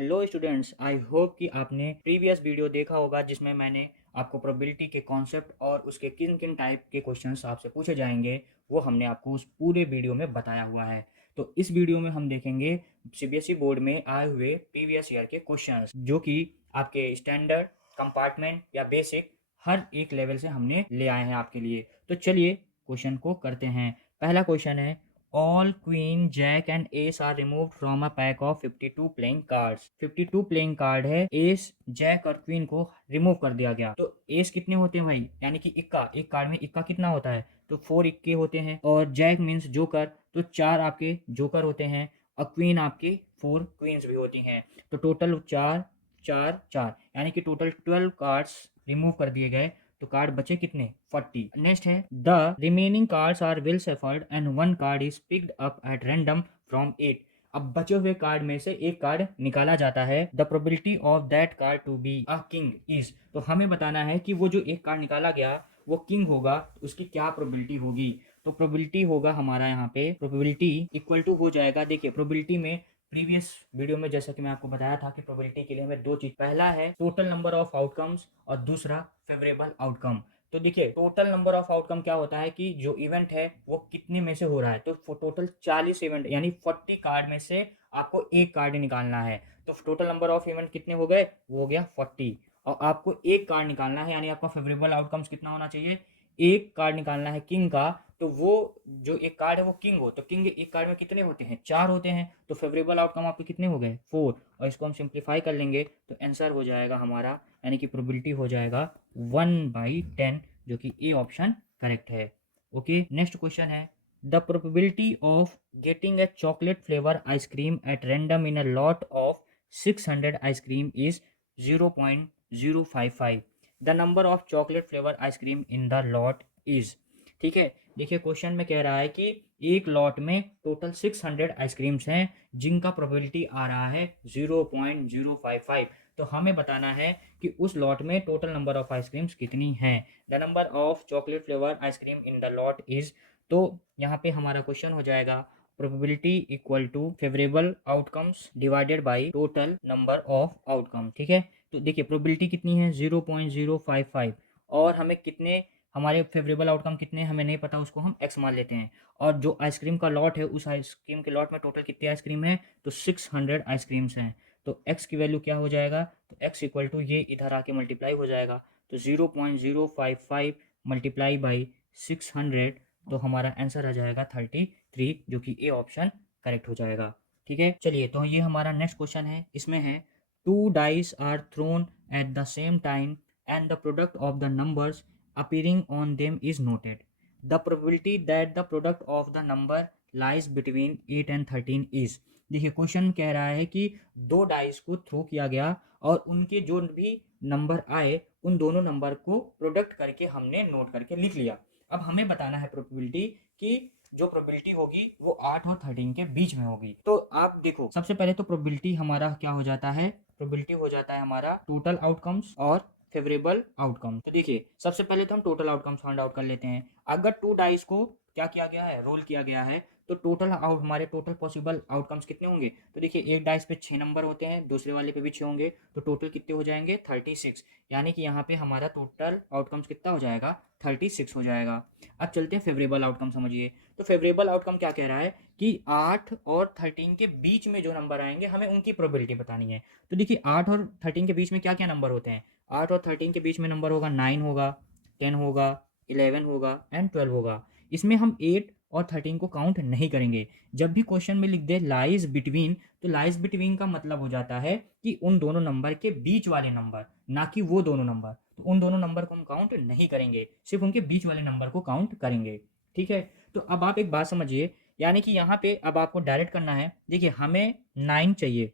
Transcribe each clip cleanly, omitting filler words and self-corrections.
Hello students, I hope कि आपने previous video देखा होगा जिसमें मैंने आपको प्रोबेबिलिटी के कॉन्सेप्ट और उसके किन किन टाइप के क्वेश्चंस आपसे पूछे जाएंगे वो हमने आपको उस पूरे वीडियो में बताया हुआ है। तो इस वीडियो में हम देखेंगे सीबीएसई बोर्ड में आए हुए प्रीवियस ईयर के क्वेश्चंस जो कि आपके स्टैंडर्ड, कंपार्टमेंट या बेसिक हर एक लेवल से हमने ले आए हैं आपके लिए। तो चलिए क्वेश्चन को करते हैं। पहला क्वेश्चन है, all queen jack and ace are removed from a pack of 52 playing cards। 52 playing card है, एस जैक और क्वीन को रिमूव कर दिया गया। तो एस कितने होते हैं भाई, यानी कि इक्का, एक कार्ड में इक्का कितना होता है, तो 4 इक्के होते हैं। और जैक मीन्स जोकर, तो 4 आपके जोकर होते हैं। और क्वीन आपकी 4 क्वींस भी होती हैं। तो टोटल 4 4 4, यानी कि टोटल 12 कार्ड्स रिमूव कर दिए गए। तो कार्ड बचे कितने, 40। नेक्स्ट है, the remaining cards are well shuffled and one card is picked up at random from 8। अब बचे हुए कार्ड में से एक कार्ड निकाला जाता है। The probability of that card to be a king is, तो हमें बताना है कि वो जो एक कार्ड निकाला गया वो किंग होगा, तो उसकी क्या प्रोबेबिलिटी होगी। तो प्रोबेबिलिटी होगा हमारा यहाँ पे, प्रोबेबिलिटी इक्वल टू हो जाएगा। देखिए प्रोबेबिलिटी में प्रीवियस वीडियो में जैसा कि मैं आपको बताया था कि प्रोबेबिलिटी के लिए हमें दो चीज, पहला है टोटल नंबर ऑफ आउटकम्स और दूसरा फेवरेबल आउटकम। तो देखिए टोटल नंबर ऑफ आउटकम क्या होता है कि जो इवेंट है वो कितने में से हो रहा है। तो टोटल 40 इवेंट यानी 40 कार्ड में से आपको एक कार्ड निकालना है। तो टोटल नंबर ऑफ इवेंट कितने हो गए, वो हो गया 40। और आपको एक कार्ड निकालना है, यानी आपका फेवरेबल आउटकम्स कितना होना चाहिए, एक कार्ड निकालना है किंग का। तो वो जो एक कार्ड है वो किंग हो, तो किंग एक कार्ड में कितने होते हैं, 4 होते हैं। तो फेवरेबल आउटकम आपके कितने हो गए, 4। और इसको हम सिंप्लीफाई कर लेंगे तो आंसर हो जाएगा हमारा, यानी कि प्रोबेबिलिटी हो जाएगा 1/10, जो कि ए ऑप्शन करेक्ट है। ओके, नेक्स्ट क्वेश्चन है, the probability of getting a chocolate flavour ice cream at random in a lot of 600 ice cream is 0.055। The number of chocolate flavour ice cream in the lot is. ठीक है, देखिए question में कह रहा है कि एक लॉट में टोटल 600 आइसक्रीम्स हैं जिनका प्रोबेबिलिटी आ रहा है 0.055। तो हमें बताना है कि उस लॉट में टोटल नंबर ऑफ आइसक्रीम्स कितनी हैं। The number of chocolate flavour ice cream in the lot is, तो यहाँ पे हमारा क्वेश्चन हो जाएगा probability equal to favourable outcomes divided by total number of outcome. ठीक है, तो देखिए प्रोबेबिलिटी कितनी है 0.055, और हमें कितने, हमारे फेवरेबल आउटकम कितने हमें नहीं पता, उसको हम एक्स मान लेते हैं। और जो आइसक्रीम का लॉट है, उस आइसक्रीम के लॉट में टोटल कितनी आइसक्रीम है, तो 600 आइसक्रीम्स हैं। तो एक्स की वैल्यू क्या हो जाएगा, तो एक्स इक्वल टू ये इधर आके मल्टीप्लाई हो जाएगा। तो 0.055 मल्टीप्लाई बाई 600, तो हमारा आंसर आ जाएगा 33, जो कि ए ऑप्शन करेक्ट हो जाएगा। ठीक है, चलिए तो ये हमारा नेक्स्ट क्वेश्चन है। इसमें है, 2 dice are thrown at the same time and the product of the numbers appearing on them is noted. The probability that the product of the number lies between 8 and 13 is। देखिए question कह रहा है कि दो dice को throw किया गया और उनके जो भी नंबर आए उन दोनों नंबर को प्रोडक्ट करके हमने नोट करके लिख लिया। अब हमें बताना है प्रोबेबिलिटी कि जो प्रोबेबिलिटी होगी वो 8 और 13 के बीच में होगी। तो आप देखो सबसे पहले तो प्रोबेबिलिटी हमारा क्या हो जाता है, प्रोबेबिलिटी हो जाता है हमारा टोटल आउटकम्स और फेवरेबल आउटकम। तो देखिए सबसे पहले तो हम टोटल आउटकम्स फाइंड आउट कर लेते हैं। अगर 2 डाइस को क्या किया गया है, रोल किया गया है, तो टोटल आउट हमारे टोटल पॉसिबल आउटकम्स कितने होंगे। तो देखिए एक डाइस पे 6 नंबर होते हैं, दूसरे वाले पे भी 6 होंगे, तो टोटल कितने हो जाएंगे 36। यानी कि यहाँ पे हमारा टोटल आउटकम्स कितना हो जाएगा, 36 हो जाएगा। अब चलते हैं फेवरेबल आउटकम समझिए। तो फेवरेबल आउटकम क्या कह रहा है कि 8 और 13 के बीच में जो नंबर आएंगे हमें उनकी प्रोबेबिलिटी बतानी है। तो देखिए 8 और 13 के बीच में क्या क्या नंबर होते हैं, 8 और 13 के बीच में नंबर होगा 9 होगा, 10 होगा, 11 होगा एंड 12 होगा। इसमें हम 8 और 13 को काउंट नहीं करेंगे। जब भी क्वेश्चन में लिख दे लाइज बिटवीन, तो लाइज बिटवीन का मतलब हो जाता है कि उन दोनों नंबर के बीच वाले नंबर, ना कि वो दोनों नंबर। तो उन दोनों नंबर को हम काउंट नहीं करेंगे, सिर्फ उनके बीच वाले नंबर को काउंट करेंगे। ठीक है, तो अब आप एक बात समझिए, यानी कि यहाँ पे अब आपको डायरेक्ट करना है। देखिए हमें 9 चाहिए,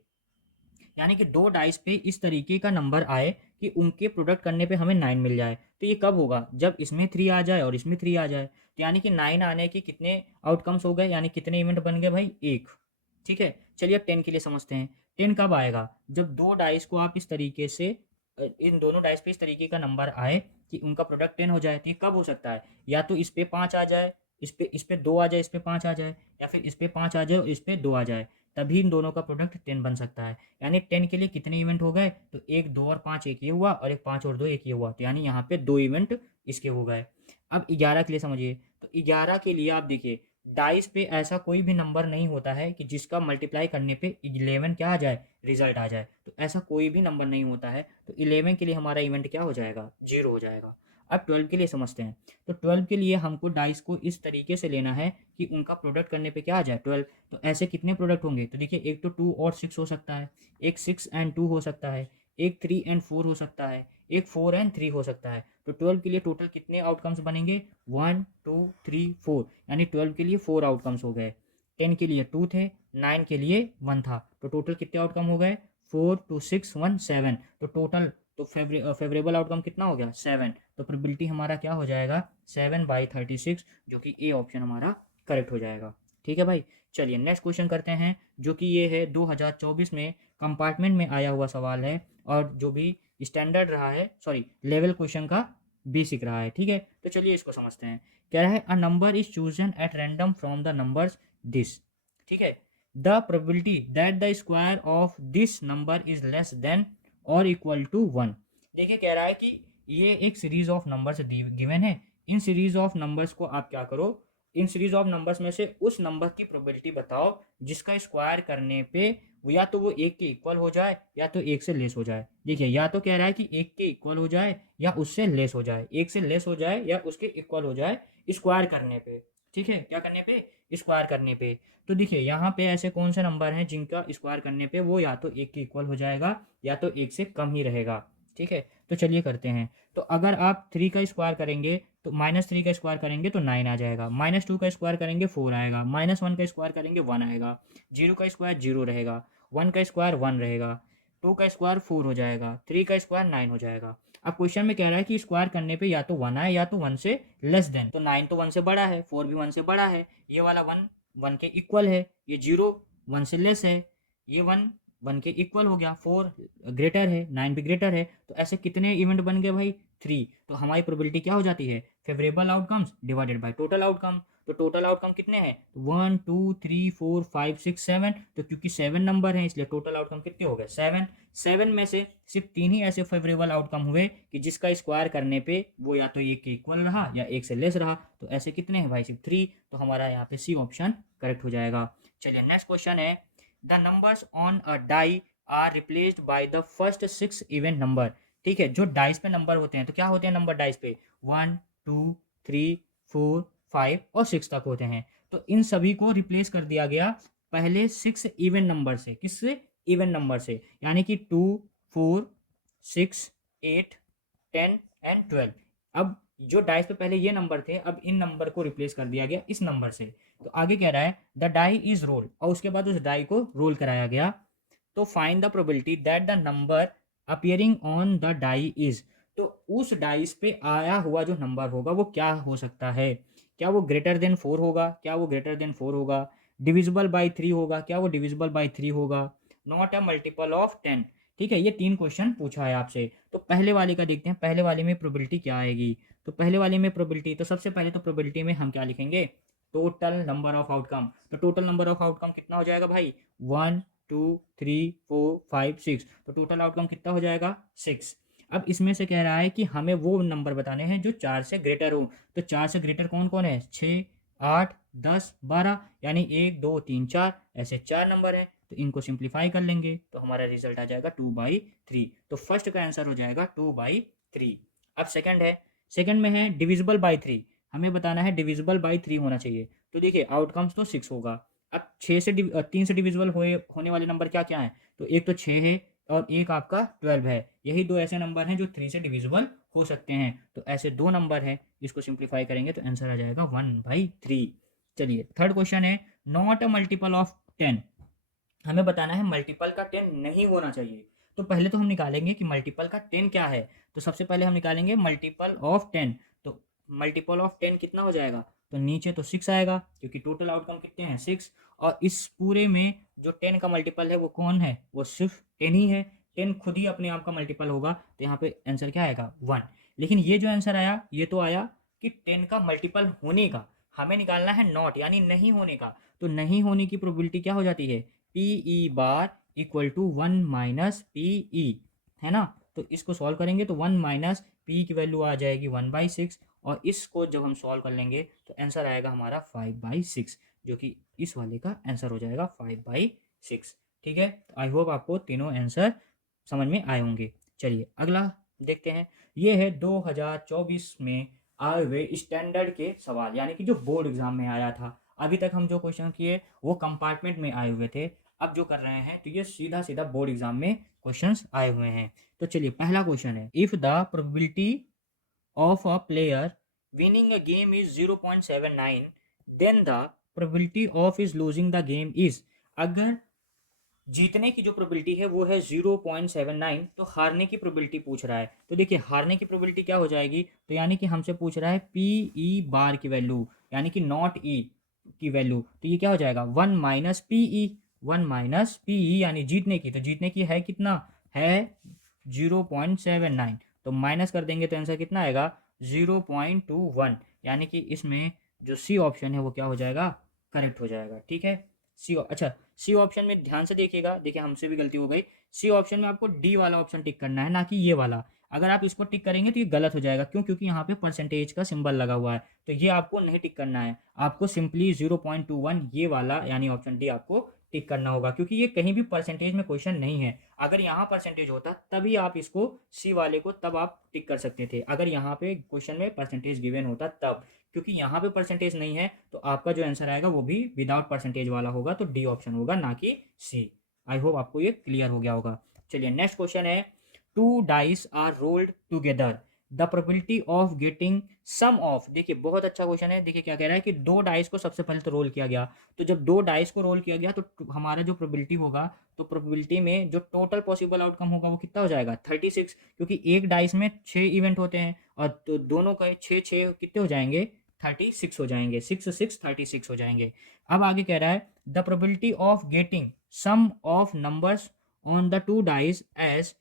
यानी कि दो डाइस पे इस तरीके का नंबर आए कि उनके प्रोडक्ट करने पे हमें 9 मिल जाए। तो ये कब होगा, जब इसमें 3 आ जाए और इसमें 3 आ जाए। तो यानी कि 9 आने के कितने आउटकम्स हो गए, यानी कितने इवेंट बन गए भाई, एक। ठीक है, चलिए अब 10 के लिए समझते हैं। 10 कब आएगा, जब दो डाइस को आप इस तरीके से, इन दोनों डाइस पे इस तरीके का नंबर आए कि उनका प्रोडक्ट 10 हो जाए। तो ये कब हो सकता है, या तो इस पे 5 आ जाए, इस पे 2 आ जाए, इस पे 5 आ जाए, या फिर इस पे 5 आ जाए और इस पे 2 आ जाए। तभी इन दोनों का प्रोडक्ट 10 बन सकता है। यानी 10 के लिए कितने इवेंट हो गए, तो 1 2 और 5 एक ये हुआ, और एक 5 और 2 एक ये हुआ, तो यानी यहाँ पे 2 इवेंट इसके हो गए। अब 11 के लिए समझिए, तो 11 के लिए आप देखिए डाइस पे ऐसा कोई भी नंबर नहीं होता है कि जिसका मल्टीप्लाई करने पे 11 क्या आ जाए, रिजल्ट आ जाए। तो ऐसा कोई भी नंबर नहीं होता है, तो 11 के लिए हमारा इवेंट क्या हो जाएगा, 0 हो जाएगा। अब 12 के लिए समझते हैं, तो 12 के लिए हमको डाइस को इस तरीके से लेना है कि उनका प्रोडक्ट करने पे क्या आ जाए, 12। तो ऐसे कितने प्रोडक्ट होंगे, तो देखिए एक तो 2 और 6 हो सकता है, एक 6 एंड 2 हो सकता है, एक 3 एंड 4 हो सकता है, एक 4 एंड 3 हो सकता है। तो 12 के लिए टोटल कितने आउटकम्स बनेंगे, 1 2 3 4, यानी 12 के लिए 4 आउटकम्स हो गए। 10 के लिए 2 थे, 9 के लिए 1 था, तो टोटल कितने आउटकम हो गए, 4 2 6 1 7। तो टोटल तो फेवरेबल आउटकम कितना हो गया, 7। तो प्रोबेबिलिटी हमारा क्या हो जाएगा, 7/36, जो कि ए ऑप्शन हमारा करेक्ट हो जाएगा। ठीक है भाई, चलिए नेक्स्ट क्वेश्चन करते हैं, जो कि ये है 2024 में कंपार्टमेंट में आया हुआ सवाल है, और जो भी स्टैंडर्ड रहा है, सॉरी लेवल क्वेश्चन का बेसिक रहा है। ठीक है, तो चलिए इसको समझते हैं। कह रहा है अ number is chosen at random from the numbers this. ठीक है, the probability that the square of this number is less than और इक्वल टू 1। देखिए कह रहा है कि ये एक सीरीज ऑफ नंबर्स गिवन है, इन सीरीज ऑफ नंबर्स को आप क्या करो, इन सीरीज ऑफ नंबर्स में से उस नंबर की प्रोबेबिलिटी बताओ जिसका स्क्वायर करने पे या तो वो एक के इक्वल हो जाए या तो एक से लेस हो जाए। देखिए या तो कह रहा है कि एक के इक्वल हो जाए या उससे लेस हो जाए, एक से लेस हो जाए या उसके इक्वल हो जाए स्क्वायर करने पे। ठीक है, क्या करने पे, स्क्वायर करने पे। तो देखिए यहाँ पे ऐसे कौन से नंबर हैं जिनका स्क्वायर करने पे वो या तो एक के इक्वल हो जाएगा या तो एक से कम ही रहेगा। ठीक है, तो चलिए करते हैं। तो अगर आप 3 का स्क्वायर करेंगे तो -3 का स्क्वायर करेंगे तो 9 आ जाएगा, -2 का स्क्वायर करेंगे 4 आएगा, -1 का स्क्वायर करेंगे 1 आएगा, 0 का स्क्वायर 0 रहेगा, 1 का स्क्वायर 1 रहेगा, 2 का स्क्वायर 4 हो जाएगा, 3 का स्क्वायर 9 हो जाएगा। अब क्वेश्चन में कह रहा है कि स्क्वायर करने पे या तो 1 आए या तो 1 से लेस देन। तो 9 तो 1 से बड़ा है, 4 भी 1 से बड़ा है, ये वाला 1 1 के इक्वल है, ये 0 1 से लेस है, ये 1 1 के इक्वल हो गया, 4 ग्रेटर है, 9 भी ग्रेटर है। तो ऐसे कितने इवेंट बन गए भाई, 3। तो हमारी प्रोबेबिलिटी क्या हो जाती है, favourable outcomes divided by total outcome. तो टोटल आउटकम कितने हैं, 1 2 3 4 5 6 7। तो क्योंकि 7 नंबर हैं इसलिए टोटल आउटकम कितने हो गए, 7। 7 में से सिर्फ 3 ही ऐसे फेवरेबल आउटकम हुए कि जिसका स्क्वायर करने पे वो या तो एक के इक्वल रहा या एक से लेस रहा। तो ऐसे कितने हैं भाई, सिर्फ 3। तो हमारा यहाँ पे सी ऑप्शन करेक्ट हो जाएगा। चलिए नेक्स्ट क्वेश्चन है, the numbers on a die are replaced by the first 6 event number. ठीक है, जो डाइस पे नंबर होते हैं तो क्या होते हैं नंबर डाइस पे, 1 2 3 4 5 और 6 तक होते हैं। तो इन सभी को रिप्लेस कर दिया गया पहले 6 इवेंट नंबर से, किससे, इवेंट नंबर से, यानी कि 2 4 6 8 10 एंड 12। अब जो डाइस पे पहले ये नंबर थे, अब इन नंबर को रिप्लेस कर दिया गया इस नंबर से। तो आगे कह रहा है द डाई इज रोल, और उसके बाद उस डाई को रोल कराया गया। तो find the probability that the number appearing on the die is. तो उस डाइस पे आया हुआ जो नंबर होगा वो क्या हो सकता है, क्या वो ग्रेटर देन 4 होगा, क्या वो ग्रेटर देन 4 होगा, डिविजिबल बाई 3 होगा, क्या वो डिविजिबल बाई 3 होगा, नॉट अ मल्टीपल ऑफ 10। ठीक है, ये 3 क्वेश्चन पूछा है आपसे। तो पहले वाले का देखते हैं, पहले वाले में प्रोबेबिलिटी क्या आएगी। तो पहले वाले में प्रोबेबिलिटी, तो सबसे पहले तो प्रोबेबिलिटी में हम क्या लिखेंगे, टोटल नंबर ऑफ आउटकम। तो टोटल नंबर ऑफ आउटकम कितना हो जाएगा भाई, 1 2 3 4 5 6। तो टोटल आउटकम कितना हो जाएगा, 6। अब इसमें से कह रहा है कि हमें वो नंबर बताने हैं जो 4 से ग्रेटर हो। तो 4 से ग्रेटर कौन कौन है, 6 8 10 12, यानी 1 2 3 4 ऐसे 4 नंबर हैं। तो इनको सिंप्लीफाई कर लेंगे तो हमारा रिजल्ट आ जाएगा 2/3। तो फर्स्ट का आंसर हो जाएगा 2/3। अब सेकंड है, सेकंड में है डिविजिबल बाई 3, हमें बताना है डिविजिबल बाई 3 होना चाहिए। तो देखिए आउटकम्स तो 6 होगा। अब 3 से डिविजिबल होने वाले नंबर क्या क्या हैं, तो एक तो 6 है और एक आपका 12 है। यही दो ऐसे नंबर हैं जो 3 से डिविजिबल हो सकते हैं। तो ऐसे दो नंबर हैं, इसको सिंप्लीफाई करेंगे तो आंसर आ जाएगा 1/3। चलिए थर्ड क्वेश्चन है, नॉट अ मल्टीपल ऑफ 10। हमें बताना है मल्टीपल का 10 नहीं होना चाहिए। तो पहले तो हम निकालेंगे कि मल्टीपल का 10 क्या है। तो सबसे पहले हम निकालेंगे मल्टीपल ऑफ 10। तो मल्टीपल ऑफ 10 कितना हो जाएगा, तो नीचे तो 6 आएगा क्योंकि टोटल आउटकम कितने हैं, 6। और इस पूरे में जो 10 का मल्टीपल है वो कौन है, वो सिर्फ 10 ही है। 10 खुद ही अपने आप का मल्टीपल होगा, तो यहाँ पे आंसर क्या आएगा, 1। लेकिन ये जो आंसर आया ये तो आया कि 10 का मल्टीपल होने का, हमें निकालना है नॉट यानी नहीं होने का। तो नहीं होने की प्रोबेबिलिटी क्या हो जाती है, P E bar equal to 1 minus P E, है ना। तो इसको सॉल्व करेंगे तो 1 माइनस पी की वैल्यू आ जाएगी 1/6, और इसको जब हम सॉल्व कर लेंगे तो आंसर आएगा हमारा 5/6, जो कि इस वाले का आंसर हो जाएगा 5/6। ठीक है, आई होप आपको तीनों आंसर समझ में आए होंगे। चलिए अगला देखते हैं। ये है 2024 में आए हुए स्टैंडर्ड के सवाल, यानी कि जो बोर्ड एग्जाम में आया था। अभी तक हम जो क्वेश्चन किए वो कंपार्टमेंट में आए हुए थे, अब जो कर रहे हैं तो ये सीधा सीधा बोर्ड एग्जाम में क्वेश्चंस आए हुए हैं। तो चलिए पहला क्वेश्चन है, if the probability of a player winning a game is 0.79, then the probability of is losing the game is, अगर जीतने की जो प्रोबेबिलिटी है वो है 0.79, तो हारने की प्रोबेबिलिटी पूछ रहा है। तो देखिए हारने की प्रोबेबिलिटी क्या हो जाएगी, तो यानी कि हमसे पूछ रहा है पी ई बार की वैल्यू, यानी कि नॉट ई की वैल्यू, तो ये क्या हो जाएगा 1 माइनस पी ई, 1 माइनस पी ई यानी जीतने की, तो जीतने की है कितना, है 0.79, तो माइनस कर देंगे तो आंसर कितना आएगा 0.21, यानी कि इसमें जो सी ऑप्शन है वो क्या हो जाएगा, करेक्ट हो जाएगा। ठीक है, सी, अच्छा सी ऑप्शन में ध्यान से देखिएगा, देखिए हमसे भी गलती हो गई, सी ऑप्शन में आपको डी वाला ऑप्शन टिक करना है, ना कि ये वाला। अगर आप इसको टिक करेंगे तो ये गलत हो जाएगा, क्यों, क्योंकि यहाँ पे परसेंटेज का सिंबल लगा हुआ है, तो ये आपको नहीं टिक करना है, आपको सिंपली 0.21 ये वाला यानी ऑप्शन डी आपको टिक करना होगा, क्योंकि ये कहीं भी परसेंटेज में क्वेश्चन नहीं है। अगर यहाँ परसेंटेज होता तभी आप इसको सी वाले को तब आप टिक कर सकते थे, अगर यहाँ पे क्वेश्चन में परसेंटेज गिवन होता तब, क्योंकि यहाँ पे परसेंटेज नहीं है, तो आपका जो आंसर आएगा वो भी विदाउट परसेंटेज वाला होगा, तो डी ऑप्शन होगा, ना कि सी। आई होप आपको ये क्लियर हो गया होगा। चलिए नेक्स्ट क्वेश्चन है, two dice are rolled together, the probability of getting sum of, देखिए बहुत अच्छा क्वेश्चन है। देखिए क्या कह रहा है कि दो डाइस को सबसे पहले तो रोल किया गया, तो जब दो डाइस को रोल किया गया तो हमारा जो प्रोबेबिलिटी होगा, तो प्रोबेबिलिटी में जो टोटल पॉसिबल आउटकम होगा वो कितना हो जाएगा 36, क्योंकि एक डाइस में 6 इवेंट होते हैं, और तो दोनों का 6 6 कितने हो जाएंगे 36 हो जाएंगे, 6 6 36 हो जाएंगे। अब आगे कह रहा है the probability of getting sum of numbers on the two dice as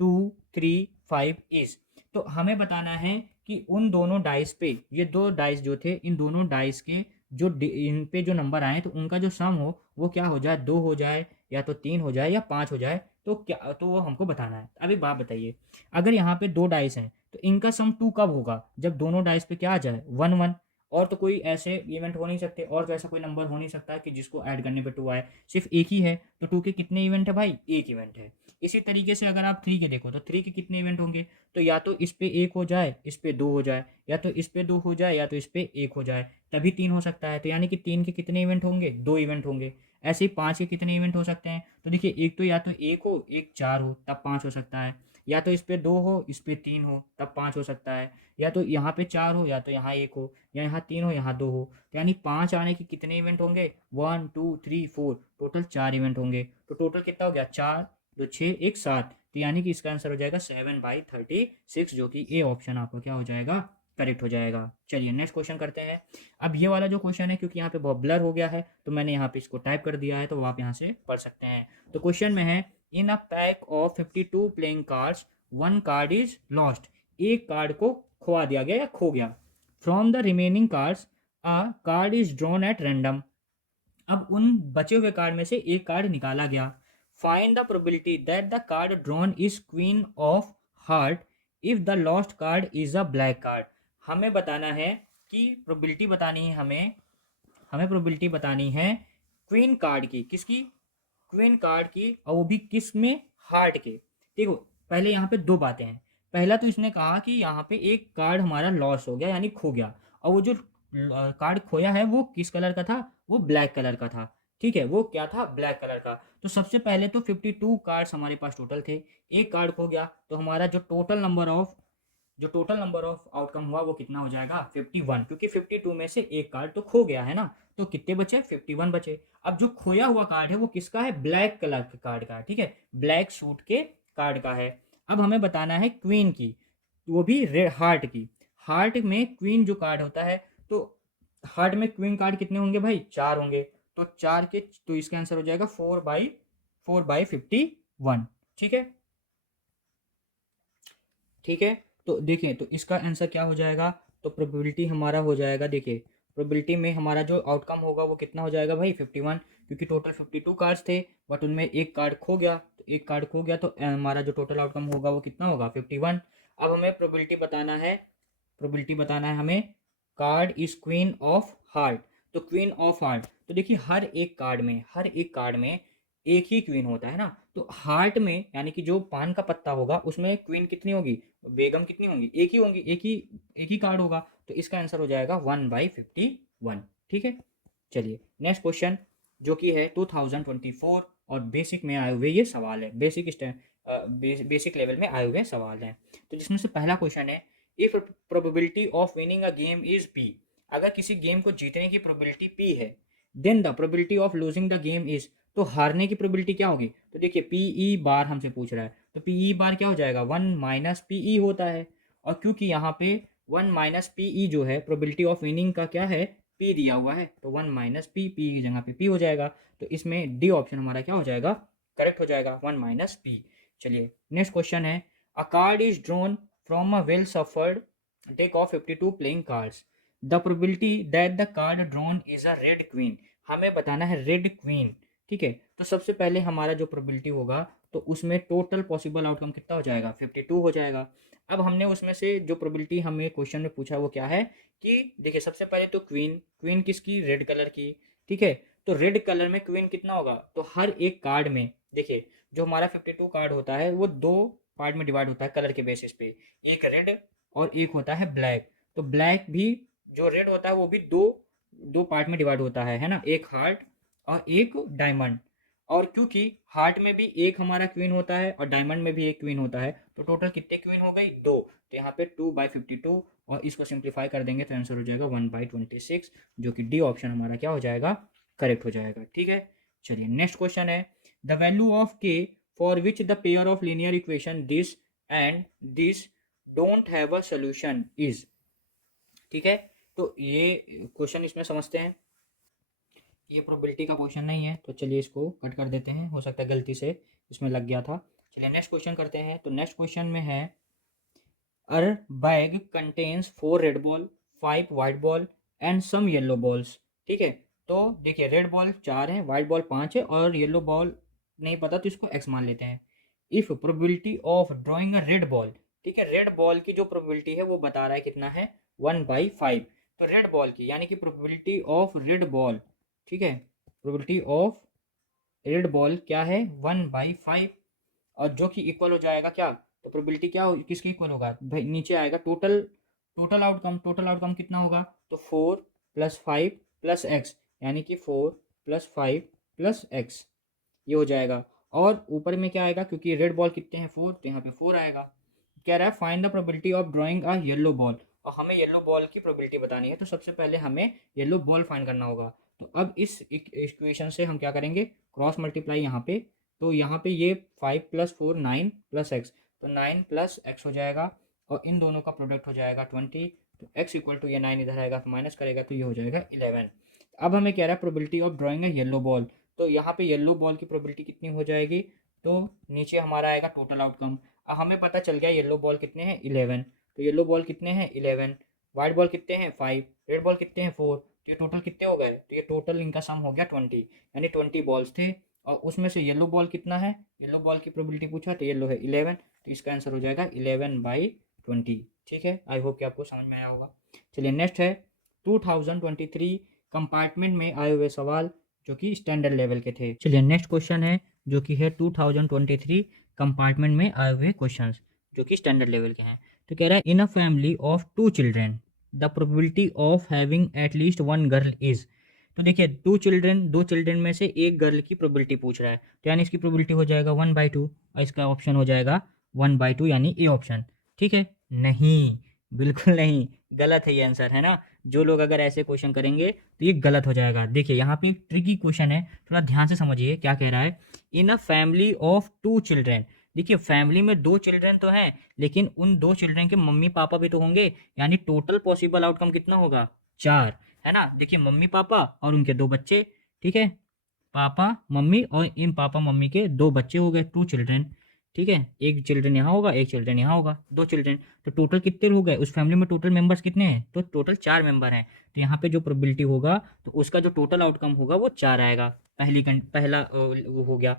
2 3 5 is, तो हमें बताना है कि उन दोनों डाइस पे, ये दो डाइस जो थे, इन दोनों डाइस के जो इन पे जो नंबर आए तो उनका जो सम हो वो क्या हो जाए, 2 हो जाए, या तो 3 हो जाए, या 5 हो जाए, तो क्या, तो वो हमको बताना है। अब एक बात बताइए, अगर यहाँ पे दो डाइस हैं तो इनका सम 2 कब होगा, जब दोनों डाइस पे क्या आ जाए 1 1, और तो कोई ऐसे इवेंट हो नहीं सकते, और तो ऐसा कोई नंबर हो नहीं सकता कि जिसको ऐड करने पे 2 आए, सिर्फ एक ही है, तो 2 के कितने इवेंट है भाई, एक इवेंट है। इसी तरीके से अगर आप 3 के देखो तो 3 के कितने इवेंट होंगे, तो या तो इस पे 1 हो जाए, इस पे 2 हो जाए, या तो इस पे 2 हो जाए, या तो इस पे 1 हो जाए, तभी 3 हो सकता है। तो यानी कि 3 के कितने इवेंट होंगे, 2 इवेंट होंगे। ऐसे ही 5 के कितने इवेंट हो सकते हैं, तो देखिए एक तो या तो 1 हो, एक 4 हो, तब 5 हो सकता है, या तो इस पे 2 हो, इस पे 3 हो, तब 5 हो सकता है, या तो यहाँ पे 4 हो, या तो यहाँ 1 हो, या यहाँ 3 हो, यहाँ 2 हो। तो यानी 5 आने के कितने इवेंट होंगे, 1 2 3 4, टोटल 4 इवेंट होंगे। तो टोटल कितना हो गया, 4 2 6 1 7, तो यानी कि इसका आंसर हो जाएगा 7/36, जो कि ए ऑप्शन आपका क्या हो जाएगा, करेक्ट हो जाएगा। चलिए नेक्स्ट क्वेश्चन करते हैं। अब ये वाला जो क्वेश्चन है, क्योंकि यहाँ पे बहुत ब्लर हो गया है, तो मैंने यहाँ पे इसको टाइप कर दिया है, तो आप यहाँ से पढ़ सकते हैं। तो क्वेश्चन में है, in a pack of 52 playing cards one card is lost, एक कार्ड को खोआ दिया गया या खो गया। From the remaining cards a card is drawn at random, अब उन बचे हुए कार्ड में से एक कार्ड निकाला गया। Find the probability that the card drawn is queen of heart if the lost card is a black card. हमें बताना है कि प्रोबेबिलिटी बतानी है हमें प्रोबेबिलिटी बतानी है क्वीन कार्ड की, किसकी, क्वीन कार्ड की, और वो भी किस में, हार्ट के। देखो पहले यहाँ पे दो बातें हैं, पहला तो इसने कहा कि यहाँ पे एक कार्ड हमारा लॉस हो गया यानी खो गया, और वो जो कार्ड खोया है वो किस कलर का था, वो ब्लैक कलर का था। ठीक है, वो क्या था, ब्लैक कलर का। तो सबसे पहले तो 52 कार्ड्स हमारे पास टोटल थे, एक कार्ड खो गया, तो हमारा जो टोटल नंबर ऑफ आउटकम हुआ वो कितना हो जाएगा 51, क्योंकि 52 में से एक कार्ड तो खो गया है ना, तो कितने बचे 51 बचे। अब जो खोया हुआ कार्ड है वो किसका है, ब्लैक कलर के कार्ड का है, ठीक है, ब्लैक सूट के कार्ड का है। अब हमें बताना है क्वीन की, वो भी रेड हार्ट की। हार्ट में क्वीन जो कार्ड होता है, तो हार्ट में क्वीन कार्ड कितने होंगे भाई, 4 होंगे, तो 4 के, तो इसका आंसर हो जाएगा 4/51। ठीक है, ठीक है, तो देखिए तो इसका आंसर क्या हो जाएगा, तो प्रोबेबिलिटी हमारा हो जाएगा, देखिए प्रोबेबिलिटी में हमारा जो आउटकम होगा वो कितना हो जाएगा भाई 51, क्योंकि टोटल 52 कार्ड्स थे बट उनमें एक कार्ड खो गया, तो एक कार्ड खो गया तो हमारा जो टोटल आउटकम होगा वो कितना होगा 51। अब हमें प्रोबेबिलिटी बताना है, प्रोबेबिलिटी बताना है हमें, card is queen of heart. तो क्वीन ऑफ हार्ट, तो देखिए हर एक कार्ड में, हर एक कार्ड में एक ही क्वीन होता है ना, तो हार्ट में यानी कि जो पान का पत्ता होगा उसमें क्वीन कितनी होगी, बेगम कितनी होंगी, एक ही होंगी, एक ही कार्ड होगा, तो इसका आंसर हो जाएगा 1/51। ठीक है, चलिए नेक्स्ट क्वेश्चन जो कि है 2024 और बेसिक में आए हुए ये सवाल है, बेसिक लेवल में आए हुए सवाल हैं। तो जिसमें से पहला क्वेश्चन है, if probability of winning a game is P, अगर किसी गेम को जीतने की प्रोबेबिलिटी पी है, then the probability of losing the game is, तो हारने की प्रोबेबिलिटी क्या होगी, तो देखिए पीई बार हमसे पूछ रहा है, तो पीई बार क्या हो जाएगा 1 माइनस पीई होता है, और क्योंकि यहाँ पे 1 माइनस पीई जो है प्रोबेबिलिटी ऑफ विनिंग का क्या है, पी दिया हुआ है, तो 1 माइनस पी, पी की जगह पे पी हो जाएगा, तो इसमें डी ऑप्शन हमारा क्या हो जाएगा, करेक्ट हो जाएगा 1 माइनस पी। चलिए नेक्स्ट क्वेश्चन है, अ card is drawn from a well suffered deck of 52 playing cards, the probability that the card drawn is a red queen, हमें बताना है रेड क्वीन। ठीक है, तो सबसे पहले हमारा जो प्रोबेबिलिटी होगा तो उसमें टोटल पॉसिबल आउटकम कितना हो जाएगा 52 हो जाएगा। अब हमने उसमें से जो प्रोबेबिलिटी हमें क्वेश्चन में पूछा वो क्या है कि देखिए सबसे पहले तो क्वीन, क्वीन किसकी, रेड कलर की। ठीक है, तो रेड कलर में क्वीन कितना होगा, तो हर एक कार्ड में देखिए जो हमारा 52 कार्ड होता है वो दो पार्ट में डिवाइड होता है कलर के बेसिस पे, एक रेड और एक होता है ब्लैक। तो ब्लैक भी, जो रेड होता है वो भी दो दो पार्ट में डिवाइड होता है ना, एक हार्ट और एक डायमंड। और क्योंकि हार्ट में भी एक हमारा क्वीन होता है और डायमंड में भी एक क्वीन होता है, तो टोटल कितने क्वीन हो गई, दो, तो यहाँ पे 2/52, और इसको सिंप्लीफाई कर देंगे तो आंसर हो जाएगा 1/26, जो कि डी ऑप्शन हमारा क्या हो जाएगा, करेक्ट हो जाएगा। ठीक है, चलिए नेक्स्ट क्वेश्चन है, द वैल्यू ऑफ के for which the pair of linear equation this and this don't have a solution is. ठीक है, तो ये क्वेश्चन इसमें समझते हैं, ये प्रोबेबिलिटी का क्वेश्चन नहीं है, तो चलिए इसको कट कर देते हैं, हो सकता है गलती से इसमें लग गया था। चलिए नेक्स्ट क्वेश्चन करते हैं, तो नेक्स्ट क्वेश्चन में है, a bag contains 4 red ball, 5 white ball and some yellow balls. ठीक है, तो देखिए रेड बॉल 4 है, वाइट बॉल 5 है और येलो बॉल नहीं पता तो इसको एक्स मान लेते हैं। If probability of drawing a red ball, ठीक है, रेड बॉल की जो प्रोबेबिलिटी है वो बता रहा है कितना है 1/5, तो रेड बॉल की यानी कि प्रोबेबिलिटी ऑफ रेड बॉल, ठीक है, प्रोबेबिलिटी ऑफ रेड बॉल क्या है 1/5, और जो कि इक्वल हो जाएगा क्या, तो प्रोबेबिलिटी क्या हो, किसके इक्वल होगा भाई, नीचे आएगा टोटल, टोटल आउटकम कितना होगा, तो 4 + 5 + x, यानी कि 4 + 5 + x, ये हो जाएगा। और ऊपर में क्या आएगा, क्योंकि रेड बॉल कितने हैं 4, तो यहाँ पे 4 आएगा। कह रहा है find the probability of drawing a yellow ball, और हमें येलो बॉल की प्रोबेबिलिटी बतानी है, तो सबसे पहले हमें येलो बॉल फाइंड करना होगा। तो अब इस इक्वेशन से हम क्या करेंगे, क्रॉस मल्टीप्लाई यहाँ पे, तो यहाँ पे ये 5 + 4 9 + x, तो 9 + x हो जाएगा, और इन दोनों का प्रोडक्ट हो जाएगा 20, तो x = ये 9 इधर आएगा तो माइनस करेगा तो ये हो जाएगा 11। अब हमें कह रहा है probability of drawing a yellow ball, तो यहाँ पे येलो बॉल की प्रोबेबिलिटी कितनी हो जाएगी, तो नीचे हमारा आएगा टोटल आउटकम। अब हमें पता चल गया येलो बॉल कितने हैं 11, तो येलो बॉल कितने हैं 11, वाइट बॉल कितने हैं 5, रेड बॉल कितने हैं 4, तो ये टोटल कितने हो गए, तो ये टोटल इनका सम हो गया 20, यानी 20 बॉल्स थे, और उसमें से येलो बॉल कितना है, येलो बॉल की प्रोबेबिलिटी पूछा तो येलो है 11, तो इसका आंसर हो जाएगा 11/20। ठीक है, आई होप कि आपको समझ में आया होगा। चलिए नेक्स्ट है 2023 कंपार्टमेंट में आए हुए सवाल जो कि स्टैंडर्ड लेवल के थे। चलिए नेक्स्ट क्वेश्चन है जो कि है 2023 कंपार्टमेंट में आए हुए क्वेश्चंस जो कि स्टैंडर्ड लेवल के हैं। तो कह रहा है in a family of 2 children the probability of having at least 1 girl is. तो देखिए 2 चिल्ड्रेन में से एक गर्ल की प्रोबेबिलिटी पूछ रहा है, तो यानी इसकी प्रोबेबिलिटी हो जाएगा 1/2, और इसका ऑप्शन हो जाएगा 1/2 यानी ए ऑप्शन। ठीक है, नहीं, बिल्कुल नहीं, गलत है ये आंसर, है ना। जो लोग अगर ऐसे क्वेश्चन करेंगे तो ये गलत हो जाएगा। देखिए यहाँ पे एक ट्रिकी क्वेश्चन है, थोड़ा ध्यान से समझिए क्या कह रहा है, in a family of 2 children. देखिए फैमिली में 2 चिल्ड्रेन तो हैं, लेकिन उन 2 चिल्ड्रेन के मम्मी पापा भी तो होंगे, यानी टोटल पॉसिबल आउटकम कितना होगा 4, है ना। देखिए मम्मी पापा और उनके 2 बच्चे, ठीक है, पापा मम्मी और इन पापा मम्मी के 2 बच्चे हो गए 2 चिल्ड्रेन। ठीक है, एक चिल्ड्रन यहाँ होगा, एक चिल्ड्रन यहाँ होगा, 2 चिल्ड्रन, तो टोटल कितने हो गए उस फैमिली में, टोटल मेंबर्स कितने हैं, तो टोटल 4 मेंबर हैं। तो यहाँ पे जो प्रोबेबिलिटी होगा तो उसका जो टोटल आउटकम होगा वो 4 आएगा। पहला वो हो गया,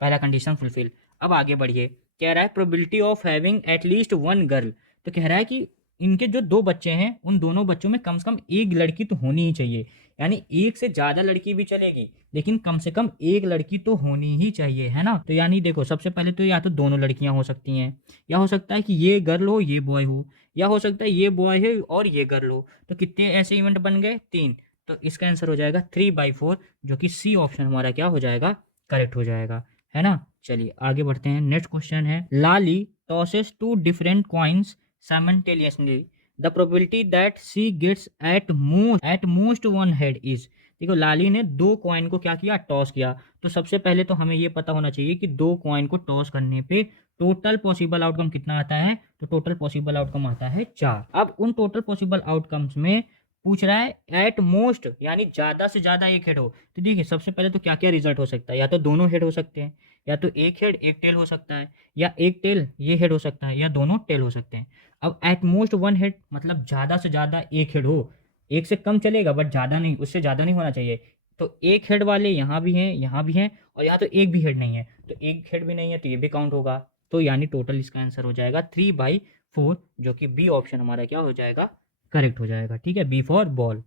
पहला कंडीशन फुलफिल। अब आगे बढ़िए, कह रहा है probability of having at least one girl. तो कह रहा है कि इनके जो 2 बच्चे हैं उन दोनों बच्चों में कम से कम एक लड़की तो होनी ही चाहिए, यानी एक से ज़्यादा लड़की भी चलेगी लेकिन कम से कम एक लड़की तो होनी ही चाहिए, है ना। तो यानी देखो सबसे पहले तो या तो दोनों लड़कियां हो सकती हैं, या हो सकता है कि ये गर्ल हो ये बॉय हो, या हो सकता है ये बॉय है और ये गर्ल हो। तो कितने ऐसे इवेंट बन गए, 3। तो इसका आंसर हो जाएगा 3/4, जो कि सी ऑप्शन हमारा क्या हो जाएगा, करेक्ट हो जाएगा, है ना। चलिए आगे बढ़ते हैं। नेक्स्ट क्वेश्चन है, Lali tosses 2 different coins simultaneously, the probability that she gets at most one head is. देखो लाली ने 2 कॉइन को क्या किया, टॉस किया। तो सबसे पहले तो हमें ये पता होना चाहिए कि 2 कॉइन को टॉस करने पे टोटल पॉसिबल आउटकम कितना आता है, तो टोटल पॉसिबल आउटकम आता है 4। अब उन टोटल पॉसिबल आउटकम्स में पूछ रहा है एट मोस्ट, यानी ज्यादा से ज्यादा एक हेड हो। तो देखिए सबसे पहले तो क्या क्या रिजल्ट हो सकता है, या तो दोनों हेड हो सकते हैं, या तो एक हेड एक टेल हो सकता है, या एक टेल ये हेड हो सकता है, या दोनों टेल हो सकते हैं। अब एट मोस्ट वन हेड मतलब ज्यादा से ज्यादा एक हेड हो, एक से कम चलेगा बट ज़्यादा नहीं, उससे ज़्यादा नहीं होना चाहिए। तो एक हेड वाले यहाँ भी हैं, यहाँ भी हैं, और यहाँ तो एक भी हेड नहीं है, तो एक हेड भी नहीं है तो ये भी काउंट होगा। तो यानी टोटल इसका आंसर हो जाएगा 3/4, जो कि बी ऑप्शन हमारा क्या हो जाएगा, करेक्ट हो जाएगा। ठीक है, बी फॉर बॉल।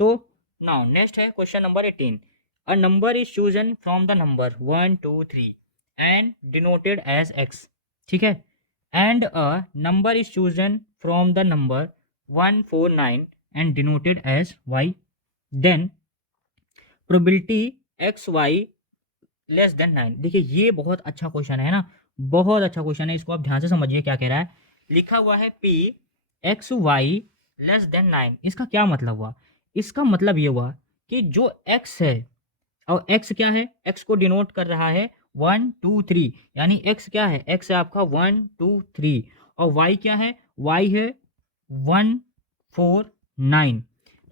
तो नाउ नेक्स्ट है question number 18। A number is chosen from the number 1 2 3 and denoted as X. ठीक है, and a number is chosen from the number 1 4 9 and denoted as y, then probability x y less than 9। देखिए ये बहुत अच्छा question है ना, बहुत अच्छा क्वेश्चन है, इसको आप ध्यान से समझिए क्या कह रहा है। लिखा हुआ है p x y less than 9, इसका क्या मतलब हुआ, इसका मतलब ये हुआ कि जो x है, और x क्या है, x को डिनोट कर रहा है 1 2 3, यानी x क्या है, x है आपका 1 2 3, और y क्या है, y है 1 4 9।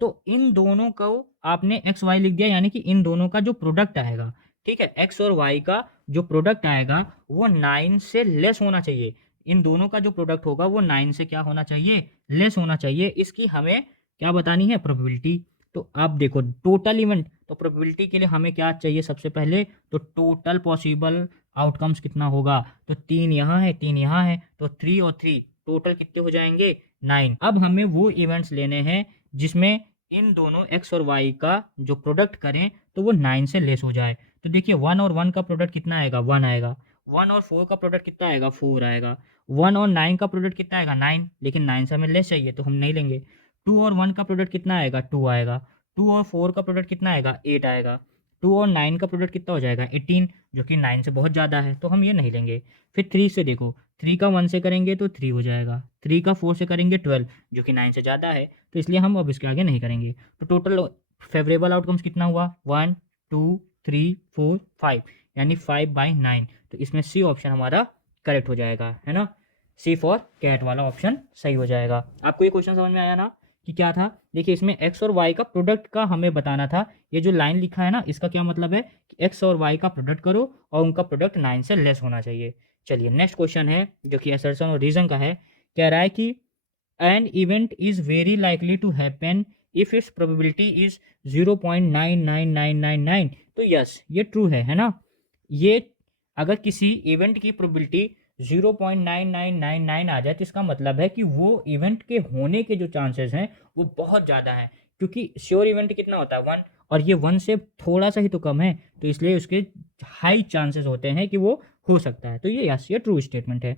तो इन दोनों को आपने एक्स वाई लिख दिया, यानी कि इन दोनों का जो प्रोडक्ट आएगा, ठीक है, एक्स और वाई का जो प्रोडक्ट आएगा वो 9 से लेस होना चाहिए। इन दोनों का जो प्रोडक्ट होगा वो 9 से क्या होना चाहिए, लेस होना चाहिए। इसकी हमें क्या बतानी है, प्रोबेबिलिटी। तो आप देखो टोटल इवेंट, तो प्रोबेबिलिटी के लिए हमें क्या चाहिए, सबसे पहले तो टोटल पॉसिबल आउटकम्स कितना होगा, तो 3 यहाँ है 3 यहाँ है, तो 3 और 3 टोटल कितने हो जाएंगे, 9। अब हमें वो इवेंट्स लेने हैं जिसमें इन दोनों एक्स और वाई का जो प्रोडक्ट करें तो वो 9 से लेस हो जाए। तो देखिए 1 और 1 का प्रोडक्ट कितना आएगा, 1 आएगा। 1 और 4 का प्रोडक्ट कितना आएगा, 4 आएगा। 1 और 9 का प्रोडक्ट कितना आएगा, 9, लेकिन 9 से हमें लेस चाहिए तो हम नहीं लेंगे। 2 और 1 का प्रोडक्ट कितना आएगा, 2 आएगा। 2 और 4 का प्रोडक्ट कितना आएगा, 8 आएगा। 2 और 9 का प्रोडक्ट कितना हो जाएगा, 18, जो कि 9 से बहुत ज़्यादा है तो हम ये नहीं लेंगे। फिर 3 से देखो, 3 का 1 से करेंगे तो 3 हो जाएगा, 3 का 4 से करेंगे 12, जो कि 9 से ज़्यादा है, तो इसलिए हम अब इसके आगे नहीं करेंगे। तो टोटल फेवरेबल आउटकम्स कितना हुआ, 1 2 3 4 5, यानी 5/9। तो इसमें सी ऑप्शन हमारा करेक्ट हो जाएगा, है ना। सी फॉर कैट वाला ऑप्शन सही हो जाएगा। आपको ये क्वेश्चन समझ में आया ना कि क्या था। देखिए इसमें एक्स और वाई का प्रोडक्ट का हमें बताना था। ये जो लाइन लिखा है ना, इसका क्या मतलब है कि एक्स और वाई का प्रोडक्ट करो और उनका प्रोडक्ट 9 से लेस होना चाहिए। चलिए नेक्स्ट क्वेश्चन है जो कि असर्शन और रीजन का है। कह रहा है कि an event is very likely to happen if its probability is 0.99999। तो यस ये ट्रू है ना। ये अगर किसी इवेंट की प्रोबेबिलिटी 0.9999 आ जाए तो इसका मतलब है कि वो इवेंट के होने के जो चांसेस हैं वो बहुत ज़्यादा हैं, क्योंकि श्योर इवेंट कितना होता है 1, और ये 1 से थोड़ा सा ही तो कम है, तो इसलिए उसके हाई चांसेस होते हैं कि वो हो सकता है। तो ये यस ये ट्रू स्टेटमेंट है।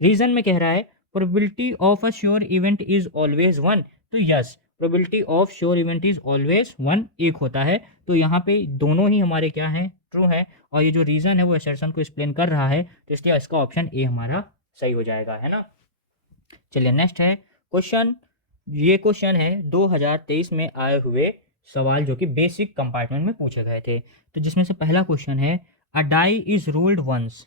रीजन में कह रहा है probability of a sure event is always 1। तो yes probability of sure event is always 1, एक होता है। तो यहाँ पे दोनों ही हमारे क्या हैं, ट्रू है। और ये जो रीजन है वो असर्शन को एक्सप्लेन कर रहा है, तो इसलिए इसका ऑप्शन ए हमारा सही हो जाएगा, है ना। चलिए नेक्स्ट है क्वेश्चन। ये क्वेश्चन है 2023 में आए हुए सवाल जो कि बेसिक कंपार्टमेंट में पूछे गए थे। तो जिसमें से पहला क्वेश्चन है, a die is rolled once,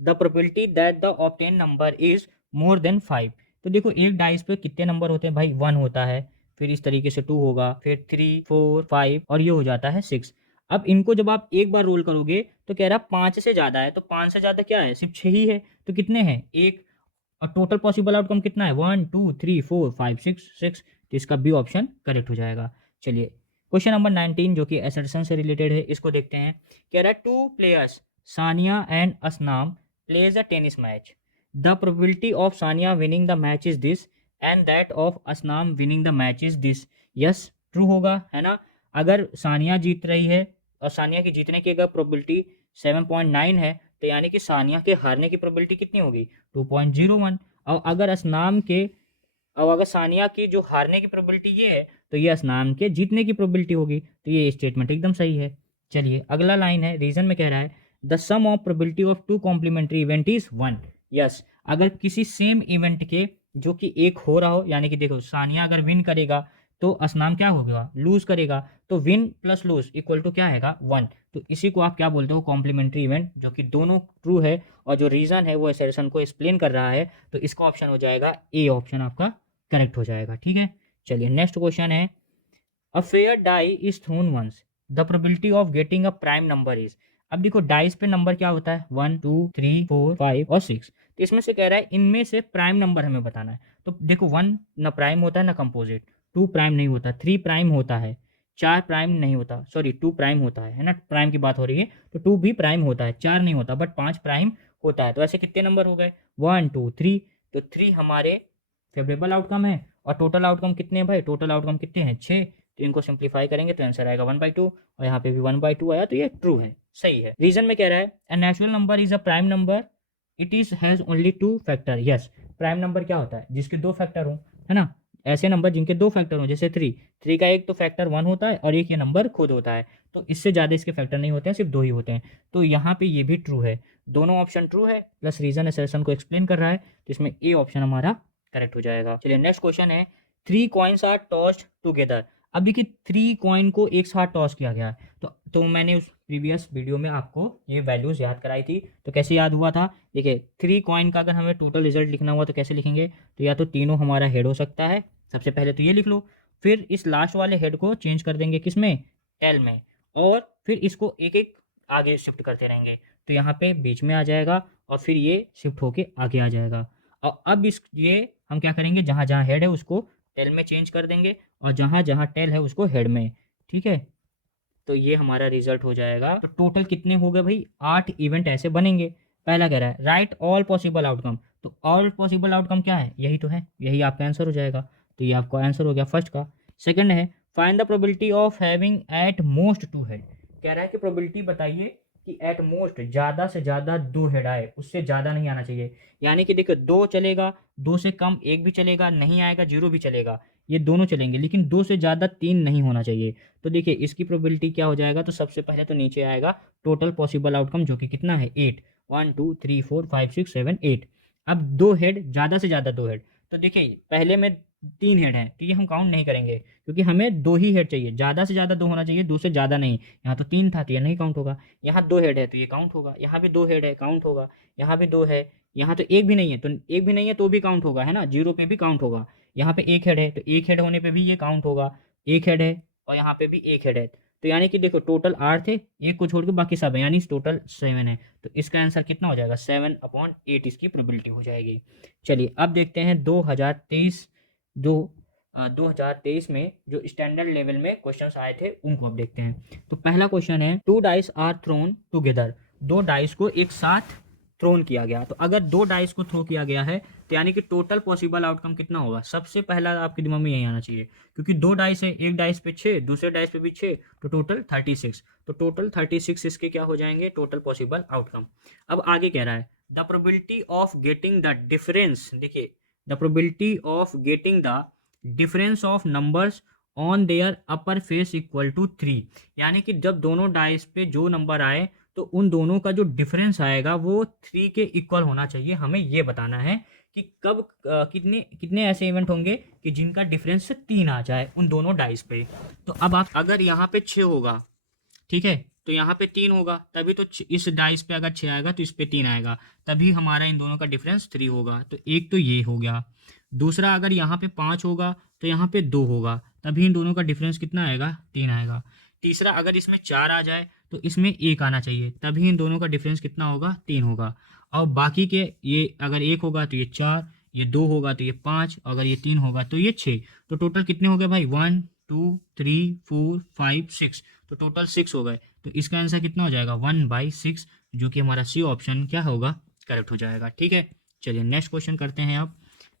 the probability that the obtain number is more than 5। तो देखो एक डाइस पे कितने नंबर होते हैं भाई, 1 होता है, फिर इस तरीके से 2 होगा, फिर 3 4 5 और ये हो जाता है 6। अब इनको जब आप एक बार रोल करोगे तो कह रहा 5 से ज़्यादा है, तो 5 से ज़्यादा क्या है, सिर्फ 6 ही है, तो कितने हैं, एक, और टोटल पॉसिबल आउटकम कितना है, 1 2 3 4 5 6, तो इसका बी ऑप्शन करेक्ट हो जाएगा। चलिए क्वेश्चन नंबर 19 जो कि असर्शन से रिलेटेड है, इसको देखते हैं। कह रहा है 2 players Sania and Asnam plays a tennis match, the probability of Sania winning the match is this and that of Asnam winning the match is this. Yes, true होगा, है ना। अगर सानिया जीत रही है और सानिया की जीतने की अगर प्रोबेबिलिटी 7.9 है, तो यानी कि सानिया के हारने की प्रोबेबिलिटी कितनी होगी, 2.01। और अगर असनाम के, और अगर सानिया की जो हारने की प्रोबेबिलिटी ये है, तो ये असनाम के जीतने की प्रोबेबिलिटी होगी, तो ये स्टेटमेंट एकदम सही है। चलिए अगला लाइन है, रीजन में कह रहा है the sum of probability of two complementary event is 1। Yes, अगर किसी सेम इवेंट के जो कि एक हो रहा हो, यानी कि देखो सानिया अगर विन करेगा तो असनाम क्या होगा, लूज करेगा, तो win plus lose equal to क्या आएगा, 1। तो इसी को आप क्या बोलते हो, कॉम्प्लीमेंट्री इवेंट, जो कि दोनों ट्रू है और जो रीजन है वो असर्शन को एक्सप्लेन कर रहा है, तो इसका ऑप्शन हो जाएगा ए ऑप्शन आपका करेक्ट हो जाएगा। ठीक है, चलिए नेक्स्ट क्वेश्चन है, a fair die is thrown once, the probability of getting a prime number is. अब देखो डाइस पे नंबर क्या होता है, 1 2 3 4 5 और 6, तो इसमें से कह रहा है इनमें से प्राइम नंबर हमें बताना है। तो देखो 1 ना प्राइम होता है ना कंपोजिट, 2 प्राइम नहीं होता, 3 प्राइम होता है, 4 प्राइम नहीं होता, सॉरी 2 प्राइम होता है ना, प्राइम की बात हो रही है, तो 2 भी प्राइम होता है, 4 नहीं होता, बट 5 प्राइम होता है। तो ऐसे कितने नंबर हो गए, 1 2 3, तो 3 हमारे फेवरेबल आउटकम है, और टोटल आउटकम कितने हैं भाई, टोटल आउटकम कितने हैं, 6। तो इनको सिंप्लीफाई करेंगे तो आंसर आएगा 1/2, और यहाँ पे भी 1/2 आया, तो ये ट्रू है, सही है। रीजन में कह रहा है a natural number is a prime number, it is has only 2 factor. Yes, prime number क्या होता है, जिसके 2 फैक्टर हो, है ना, ऐसे नंबर जिनके 2 फैक्टर हो, जैसे 3, 3 का एक तो फैक्टर 1 होता है और एक ये नंबर खुद होता है, तो इससे ज़्यादा इसके फैक्टर नहीं होते हैं, सिर्फ 2 ही होते हैं। तो यहाँ पे ये भी ट्रू है, दोनों ऑप्शन ट्रू है, प्लस रीजन असर्शन को एक्सप्लेन कर रहा है, तो इसमें ए ऑप्शन हमारा करेक्ट हो जाएगा। चलिए नेक्स्ट क्वेश्चन है, 3 कॉइन्स आर टॉस्ड टुगेदर। अब देखिए 3 कॉइन को एक साथ टॉस किया गया है, तो मैंने उस प्रीवियस वीडियो में आपको ये वैल्यूज़ याद कराई थी, तो कैसे याद हुआ था, देखिए 3 कॉइन का अगर हमें टोटल रिजल्ट लिखना हुआ तो कैसे लिखेंगे, तो या तो तीनों हमारा हेड हो सकता है, सबसे पहले तो ये लिख लो, फिर इस लास्ट वाले हेड को चेंज कर देंगे किस में, टेल में, और फिर इसको एक एक आगे शिफ्ट करते रहेंगे, तो यहाँ पे बीच में आ जाएगा और फिर ये शिफ्ट होके आगे आ जाएगा। और अब इस ये हम क्या करेंगे, जहाँ जहाँ हेड है उसको टेल में चेंज कर देंगे, और जहाँ जहाँ टेल है उसको हेड में। ठीक है, तो ये हमारा रिजल्ट हो जाएगा। तो टोटल कितने हो गए भाई, 8 इवेंट ऐसे बनेंगे। पहला कह रहा है राइट ऑल पॉसिबल आउटकम, तो ऑल पॉसिबल आउटकम क्या है, यही तो है, यही आपका आंसर हो जाएगा, तो ये आपका आंसर हो गया फर्स्ट का। सेकंड है find the probability of having at most 2 head, कह रहा है कि प्रोबेबिलिटी बताइए कि एट मोस्ट ज़्यादा से ज़्यादा 2 हेड आए, उससे ज़्यादा नहीं आना चाहिए, यानी कि देखो 2 चलेगा, 2 से कम 1 भी चलेगा, नहीं आएगा 0 भी चलेगा, ये दोनों चलेंगे, लेकिन 2 से ज़्यादा 3 नहीं होना चाहिए। तो देखिए इसकी प्रोबेबिलिटी क्या हो जाएगा, तो सबसे पहले तो नीचे आएगा टोटल पॉसिबल आउटकम जो कि कितना है 8, 1 2 3 4 5 6 7 8। अब 2 हेड, ज़्यादा से ज़्यादा 2 हेड, तो देखिए पहले में 3 हेड हैं, तो ये हम काउंट नहीं करेंगे, क्योंकि हमें 2 ही हेड चाहिए, ज़्यादा से ज़्यादा 2 होना चाहिए, 2 से ज़्यादा नहीं। यहाँ तो 3 था तो ये नहीं काउंट होगा, यहाँ 2 हेड है तो ये काउंट होगा, यहाँ भी 2 हेड है काउंट होगा, यहाँ भी 2 है, यहाँ तो एक भी नहीं है, तो एक भी नहीं है तो भी काउंट होगा, है ना, 0 पे भी काउंट होगा। यहाँ पे एक हेड है तो एक हेड होने पे भी ये काउंट होगा, एक हेड है और यहाँ पे भी एक हेड है, तो यानी कि देखो टोटल 8 थे, एक को छोड़ के बाकी सब है, यानी टोटल 7 है, तो इसका आंसर कितना हो जाएगा, 7/8 इसकी प्रोबेबिलिटी हो जाएगी। चलिए अब देखते हैं 2023 जो 2023 में जो स्टैंडर्ड लेवल में क्वेश्चंस आए थे उनको अब देखते हैं। तो पहला क्वेश्चन है 2 dice are thrown together, 2 dice को एक साथ थ्रोन किया गया, तो अगर 2 डाइस को थ्रो किया गया है तो यानी कि टोटल पॉसिबल आउटकम कितना होगा, सबसे पहला आपके दिमाग में यही आना चाहिए, क्योंकि 2 डाइस है, एक डाइस पे 6, दूसरे डाइस पे भी 6, तो टोटल 36, तो टोटल 36 इसके क्या हो जाएंगे, टोटल पॉसिबल आउटकम। अब आगे कह रहा है the probability of getting the difference, देखिए the probability of getting the difference of numbers on their upper face equal to 3, यानी कि जब दोनों डाइस पे जो नंबर आए तो उन दोनों का जो डिफरेंस आएगा वो 3 के इक्वल होना चाहिए, हमें ये बताना है कि कब कितने कितने ऐसे इवेंट होंगे कि जिनका डिफरेंस 3 आ जाए उन दोनों डाइस पे। तो अब आप अगर यहाँ पे 6 होगा, ठीक है, तो यहाँ पे 3 होगा, तभी तो इस डाइस पे अगर 6 आएगा तो इस पे 3 आएगा, तभी हमारा इन दोनों का डिफरेंस 3 होगा, तो एक तो ये हो गया। दूसरा अगर यहाँ पे 5 होगा तो यहाँ पे 2 होगा, तभी इन दोनों का डिफरेंस कितना आएगा, 3 आएगा। तीसरा अगर इसमें 4 आ जाए तो इसमें 1 आना चाहिए, तभी इन दोनों का डिफरेंस कितना होगा, 3 होगा। और बाकी के ये अगर 1 होगा तो ये 4, ये 2 होगा तो ये 5, अगर ये 3 होगा तो ये 6। तो टोटल कितने हो गए भाई, 1 2 3 4 5 6, तो टोटल 6 हो गए। तो इसका आंसर कितना हो जाएगा, 1/6, जो कि हमारा सी ऑप्शन क्या होगा, करेक्ट हो जाएगा। ठीक है, चलिए नेक्स्ट क्वेश्चन करते हैं। आप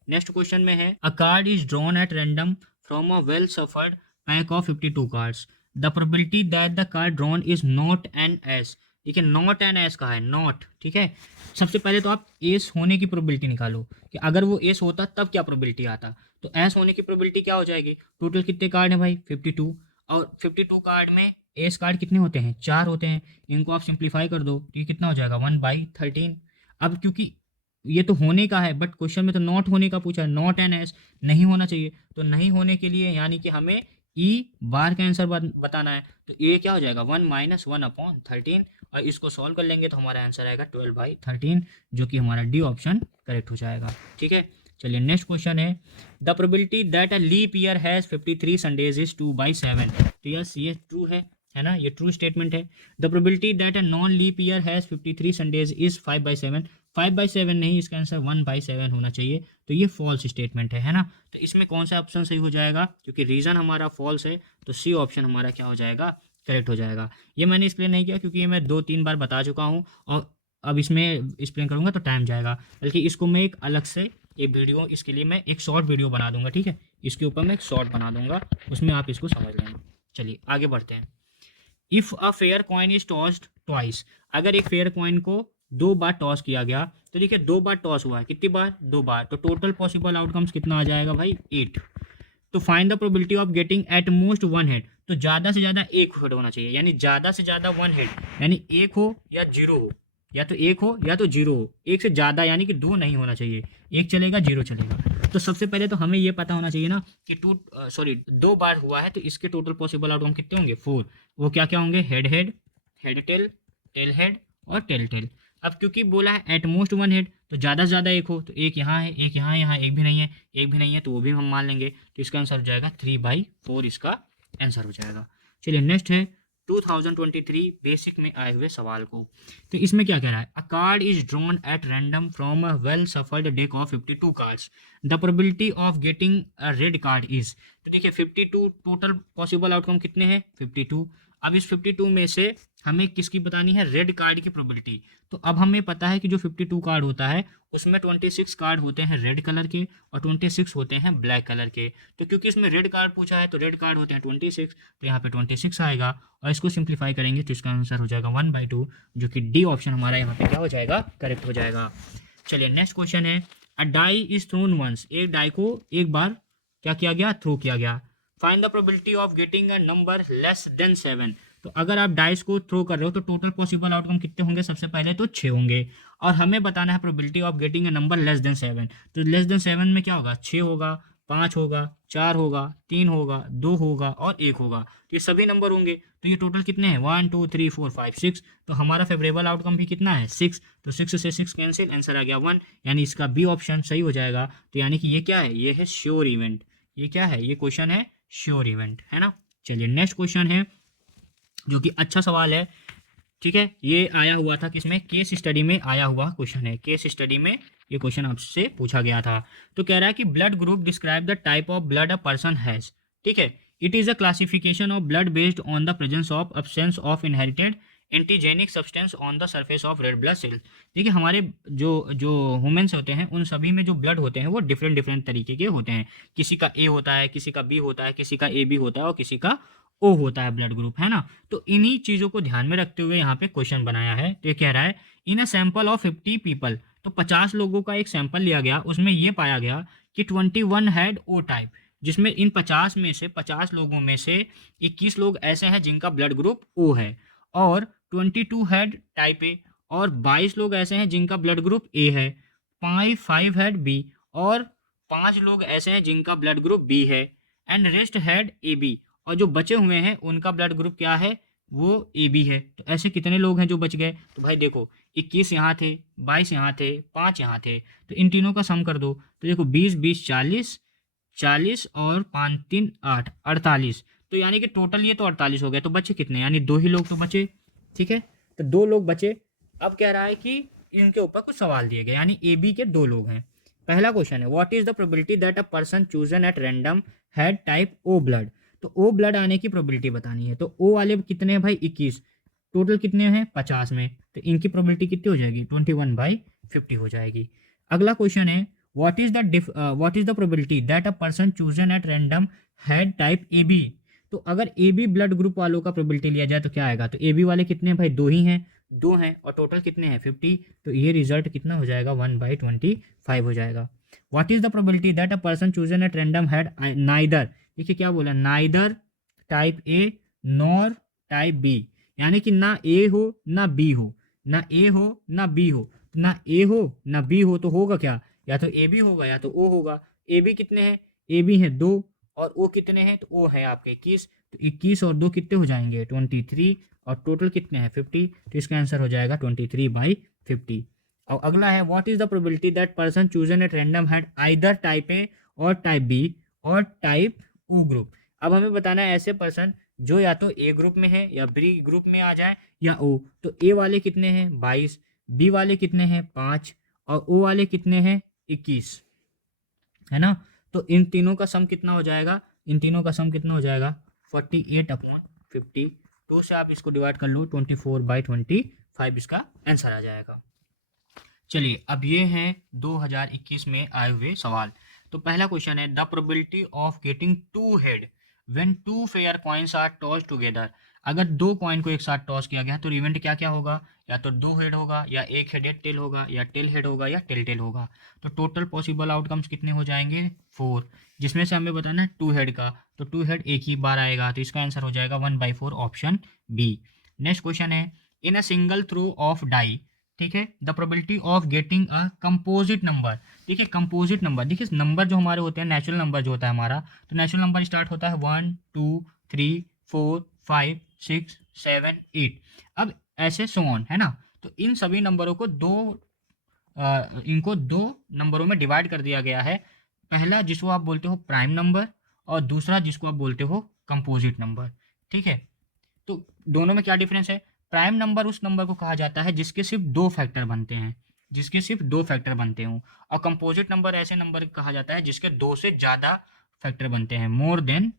नेक्स्ट क्वेश्चन में है, अ card is drawn at random from a well suffered pack of 52 cards, the probability that the card drawn is not an S. देखिए नॉट एन एस कहा है, नॉट, ठीक है। सबसे पहले तो आप एस होने की प्रोबेबिलिटी निकालो कि अगर वो एस होता तब क्या प्रोबेबिलिटी आता। तो एस होने की प्रोबेबिलिटी क्या हो जाएगी, टोटल कितने कार्ड हैं भाई, 52, और 52 कार्ड में एस कार्ड कितने होते हैं, 4 होते हैं। इनको आप सिंप्लीफाई कर दो तो ये कितना हो जाएगा, 1/13। अब क्योंकि ये तो होने का है, बट क्वेश्चन में तो नॉट होने का पूछा है, नॉट एन एस, नहीं होना चाहिए। तो नहीं होने के लिए यानी कि हमें ई बार का आंसर बताना है। तो ये क्या हो जाएगा, 1 - 1/13, और इसको सॉल्व कर लेंगे तो हमारा आंसर आएगा 12/13, जो कि हमारा डी ऑप्शन करेक्ट हो जाएगा। ठीक है, चलिए नेक्स्ट क्वेश्चन है, the probability that a leap year has 53 Sundays is 2/7। तो यस, ये ट्रू है ना, ये ट्रू स्टेटमेंट है। The probability that a non leap year has 53 Sundays is 5/7, 5/7 नहीं, इसका आंसर 1/7 होना चाहिए। तो ये फॉल्स स्टेटमेंट है ना। तो इसमें कौन सा ऑप्शन सही हो जाएगा, क्योंकि रीज़न हमारा फॉल्स है, तो सी ऑप्शन हमारा क्या हो जाएगा, करेक्ट हो जाएगा। ये मैंने एक्सप्लेन नहीं किया क्योंकि ये मैं 2-3 बार बता चुका हूँ, और अब इसमें एक्सप्लेन करूँगा तो टाइम जाएगा, बल्कि इसको मैं एक अलग से एक वीडियो, इसके लिए मैं एक शॉर्ट वीडियो बना दूंगा। ठीक है, इसके ऊपर मैं एक शॉर्ट बना दूंगा, उसमें आप इसको समझ लेंगे। चलिए आगे बढ़ते हैं। If a fair coin is tossed twice, अगर एक फेयर कॉइन को 2 बार टॉस किया गया, तो देखिए 2 बार टॉस हुआ है, कितनी बार, 2 बार, तो टोटल पॉसिबल आउटकम्स कितना आ जाएगा भाई, 8। तो find the probability of getting at most 1 head, तो ज़्यादा से ज़्यादा 1 हेड होना चाहिए, यानी ज़्यादा से ज़्यादा 1 हेड, यानी 1 हो या 0 हो, या तो 1 हो या तो 0 हो, एक से ज़्यादा यानी कि 2 नहीं होना चाहिए, 1 चलेगा 0 चलेगा। तो सबसे पहले तो हमें ये पता होना चाहिए ना कि 2 बार हुआ है, तो इसके टोटल पॉसिबल आउटकम कितने होंगे, 4। वो क्या क्या होंगे, head head, head tail, tail head और टेल टेल। अब क्योंकि बोला है एट मोस्ट 1 हेड, तो ज़्यादा से ज़्यादा 1 हो, तो 1 यहाँ है, 1 यहाँ, यहाँ 1 भी नहीं है, 1 भी नहीं है, तो वो भी हम मान लेंगे। तो इसका आंसर हो जाएगा 3/4, इसका आंसर हो जाएगा। चलिए नेक्स्ट है 2023 बेसिक में आए हुए सवाल को। तो इसमें क्या कह रहा है, अ card is drawn at random from a well shuffled deck of 52 cards, the probability of getting a red card is. तो देखिए 52 टोटल पॉसिबल आउटकम कितने हैं, 52। अब इस 52 में से हमें किसकी बतानी है, रेड कार्ड की प्रोबेबिलिटी। तो अब हमें पता है कि जो 52 कार्ड होता है उसमें 26 कार्ड होते हैं रेड कलर के और 26 होते हैं ब्लैक कलर के। तो क्योंकि इसमें रेड कार्ड पूछा है तो रेड कार्ड होते हैं 26, तो यहाँ पे 26 आएगा, और इसको सिंप्लीफाई करेंगे तो इसका आंसर हो जाएगा 1/2, जो कि डी ऑप्शन हमारा यहाँ पे क्या हो जाएगा, करेक्ट हो जाएगा। चलिए नेक्स्ट क्वेश्चन है, a die is thrown once, एक डाई को एक बार क्या किया गया, थ्रो किया गया। Find the probability of getting a number less then 7। तो अगर आप डाइस को थ्रो कर रहे हो तो टोटल पॉसिबल आउटकम कितने होंगे, सबसे पहले तो 6 होंगे, और हमें बताना है probability of getting a number less then 7। तो लेस देन 7 में क्या होगा, 6 होगा, 5 होगा, 4 होगा, 3 होगा, 2 होगा और 1 होगा, तो ये सभी नंबर होंगे। तो ये टोटल कितने हैं, 1 2 3 4 5 6। तो हमारा फेवरेबल आउटकम भी कितना है, 6। तो 6 से 6 कैंसिल, आंसर आ गया 1, यानी इसका बी ऑप्शन सही हो जाएगा। तो यानी कि ये क्या है, ये है श्योर इवेंट। ये क्या है, ये क्वेश्चन है श्योर इवेंट, है ना। चलिए नेक्स्ट क्वेश्चन है, जो कि अच्छा सवाल है। ठीक है, ये आया हुआ था किसमें, केस स्टडी में आया हुआ क्वेश्चन है, केस स्टडी में ये क्वेश्चन आपसे पूछा गया था। तो कह रहा है कि blood group describe the type of blood a person has. ठीक है, it is a classification of blood based on the presence of absence of inherited antigenic substance on the surface of red blood cell. देखिए हमारे जो जो humans होते हैं उन सभी में जो ब्लड होते हैं वो डिफरेंट डिफरेंट तरीके के होते हैं। किसी का ए होता है, किसी का बी होता है, किसी का ए बी होता है और किसी का ओ होता है ब्लड ग्रुप, है ना। तो इन्हीं चीज़ों को ध्यान में रखते हुए यहाँ पे क्वेश्चन बनाया है। तो ये कह रहा है in a sample of 50 people, तो 50 लोगों का एक सैंपल लिया गया, उसमें ये पाया गया कि 21 हैड ओ टाइप, जिसमें इन 50 में से 50 लोगों में से 21 लोग ऐसे हैं जिनका ब्लड ग्रुप ओ है, और 22 हैड टाइप ए, और 22 लोग ऐसे हैं जिनका ब्लड ग्रुप ए है, 5 हैड बी, और 5 लोग ऐसे हैं जिनका ब्लड ग्रुप बी है, and rest had A B, और जो बचे हुए हैं उनका ब्लड ग्रुप क्या है, वो ए बी है। तो ऐसे कितने लोग हैं जो बच गए, तो भाई देखो 21 यहाँ थे, 22 यहाँ थे, 5 यहाँ थे, तो इन तीनों का सम कर दो। तो देखो 20 20 40, 40 और 5 3 8 48, तो यानी कि टोटल ये तो 48 हो गया, तो बचे कितने, यानी 2 ही लोग तो बचे। ठीक है, तो 2 लोग बचे। अब कह रहा है कि इनके ऊपर कुछ सवाल दिए गए, यानी ए बी के 2 लोग हैं। पहला क्वेश्चन है what is the probability that a person chosen at random had type O blood. तो ओ ब्लड आने की प्रोबेबिलिटी बतानी है। तो ओ वाले कितने हैं भाई, 21, टोटल कितने हैं 50 में, तो इनकी प्रोबेबिलिटी कितनी हो जाएगी, 21/50 हो जाएगी। अगला क्वेश्चन है what is the probability that a person chosen at random had type A B. तो अगर ए बी ब्लड ग्रुप वालों का प्रोबेबिलिटी लिया जाए तो क्या आएगा, तो ए बी वाले कितने हैं भाई, 2 ही हैं, 2 हैं, और टोटल कितने हैं 50, तो ये रिजल्ट कितना हो जाएगा 1/25 हो जाएगा। What is the probability that a person chosen at random had neither, देखिए क्या बोला, neither type A nor type B, यानी कि ना ए हो ना बी हो, ना ए हो ना बी हो, ना ए हो ना बी हो, तो होगा क्या, या तो ए बी होगा या तो ओ होगा। ए बी कितने हैं, ए बी है 2, और ओ कितने हैं, तो ओ है आपके 21, तो 21 और 2 कितने हो जाएंगे 23, और टोटल कितने हैं 50, तो इसका आंसर हो जाएगा 23/50। और अगला है what is the probability that person chosen at random had either type A और टाइप बी और टाइप ओ ग्रुप। अब हमें बताना है ऐसे पर्सन जो या तो ए ग्रुप में है या बी ग्रुप में आ जाए या ओ। तो ए वाले कितने हैं 22, बी वाले कितने हैं 5, और ओ वाले कितने हैं 21, है ना। तो इन तीनों का सम कितना हो जाएगा, इन तीनों का सम कितना हो जाएगा 48/50। 2 से आप इसको डिवाइड कर लो, 24/25 इसका आंसर आ जाएगा। चलिए अब ये हैं 2021 में आए हुए सवाल। तो पहला क्वेश्चन है the probability of getting two head when two fair coins are toss together. अगर 2 कॉइन को एक साथ टॉस किया गया तो इवेंट क्या क्या होगा, या तो 2 हेड होगा, या 1 हेडेड टेल होगा, या टेल हेड होगा, या टेल टेल होगा। तो टोटल पॉसिबल आउटकम्स कितने हो जाएंगे 4, जिसमें से हमें बताना है 2 हेड का, तो 2 हेड एक ही बार आएगा, तो इसका आंसर हो जाएगा 1/4 ऑप्शन बी। नेक्स्ट क्वेश्चन है in a single throw of die, ठीक है, the probability of getting a composite number. देखिए कंपोजिट नंबर, देखिए नंबर जो हमारे होते हैं, नेचुरल नंबर जो होता है हमारा, तो नेचुरल नंबर स्टार्ट होता है 1 2 3 4 5 6 7 8, अब ऐसे सो ऑन, है ना। तो इन सभी नंबरों को इनको 2 नंबरों में डिवाइड कर दिया गया है। पहला जिसको आप बोलते हो प्राइम नंबर, और दूसरा जिसको आप बोलते हो कंपोजिट नंबर। ठीक है, तो दोनों में क्या डिफरेंस है, प्राइम नंबर उस नंबर को कहा जाता है जिसके सिर्फ 2 फैक्टर बनते हैं, जिसके सिर्फ 2 फैक्टर बनते हों, और कंपोजिट नंबर ऐसे नंबर को कहा जाता है जिसके 2 से ज़्यादा फैक्टर बनते हैं, मोर देन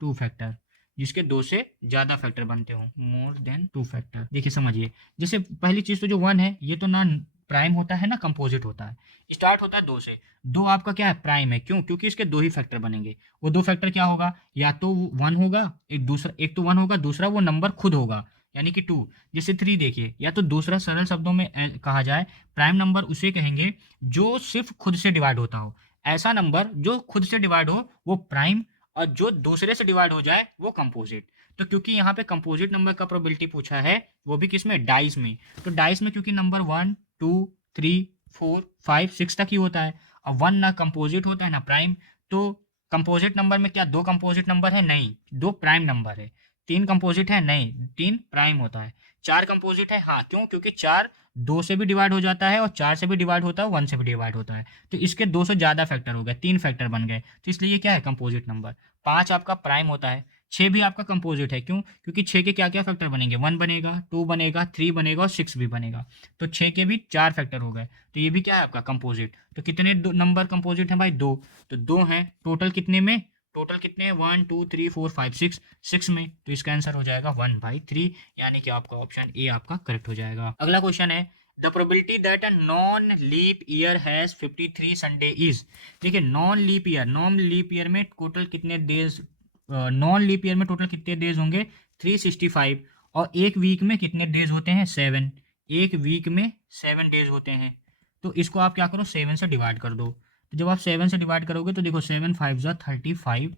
टू फैक्टर, जिसके 2 से ज़्यादा फैक्टर बनते हों, मोर देन 2 फैक्टर। देखिए समझिए, जैसे पहली चीज़ तो जो 1 है ये तो ना प्राइम होता है ना कंपोजिट होता है, स्टार्ट होता है 2 से, 2 आपका क्या है प्राइम है, क्यों, क्योंकि इसके 2 ही फैक्टर बनेंगे। वो 2 फैक्टर क्या होगा, या तो 1 होगा, एक तो 1 होगा, दूसरा वो नंबर खुद होगा, यानी कि 2। जैसे 3 देखिए, या तो दूसरा सरल शब्दों में कहा जाए प्राइम नंबर उसे कहेंगे जो सिर्फ खुद से डिवाइड होता हो, ऐसा नंबर जो खुद से डिवाइड हो वो प्राइम, और जो दूसरे से डिवाइड हो जाए वो कंपोजिट। तो क्योंकि यहाँ पे कंपोजिट नंबर का प्रोबेबिलिटी पूछा है, वो भी किस में, डाइस में, तो डाइस में क्योंकि नंबर 1 2 3 4 5 6 तक ही होता है, और 1 ना कंपोजिट होता है ना प्राइम, तो कंपोजिट नंबर में क्या 2 कंपोजिट नंबर है, नहीं, 2 प्राइम नंबर है। 3 कंपोजिट है, नहीं, 3 प्राइम होता है। 4 कंपोजिट है, हाँ, क्यों, क्योंकि 4 2 से भी डिवाइड हो जाता है, और 4 से भी डिवाइड होता है, 1 से भी डिवाइड होता है, तो इसके 2 से ज़्यादा फैक्टर हो गए, 3 फैक्टर बन गए, तो इसलिए ये क्या है कंपोजिट नंबर। 5 आपका प्राइम होता है। 6 भी आपका कंपोजिट है, क्यों, क्योंकि 6 के क्या क्या फैक्टर बनेंगे, 1 बनेगा, 2 बनेगा, 3 बनेगा, और 6 भी बनेगा, तो 6 के भी 4 फैक्टर हो गए, तो ये भी क्या है आपका कंपोजिट। तो कितने नंबर कंपोजिट हैं भाई, 2, तो 2 हैं, टोटल कितने में, टोटल कितने हैं 1 2 3 4 5 6, 6 में, तो इसका आंसर हो जाएगा 1/3, यानी कि आपका ऑप्शन ए आपका करेक्ट हो जाएगा। अगला क्वेश्चन है the probability that a non leap year has 53 Sunday is. देखिए नॉन लीप ईयर में टोटल कितने डेज, नॉन लीप ईयर में टोटल कितने डेज होंगे 365, और एक वीक में कितने डेज होते हैं 7, एक वीक में 7 डेज होते हैं। तो इसको आप क्या करो 7 से डिवाइड कर दो, तो जब आप 7 से डिवाइड करोगे तो देखो 7 5 ज़ा 35,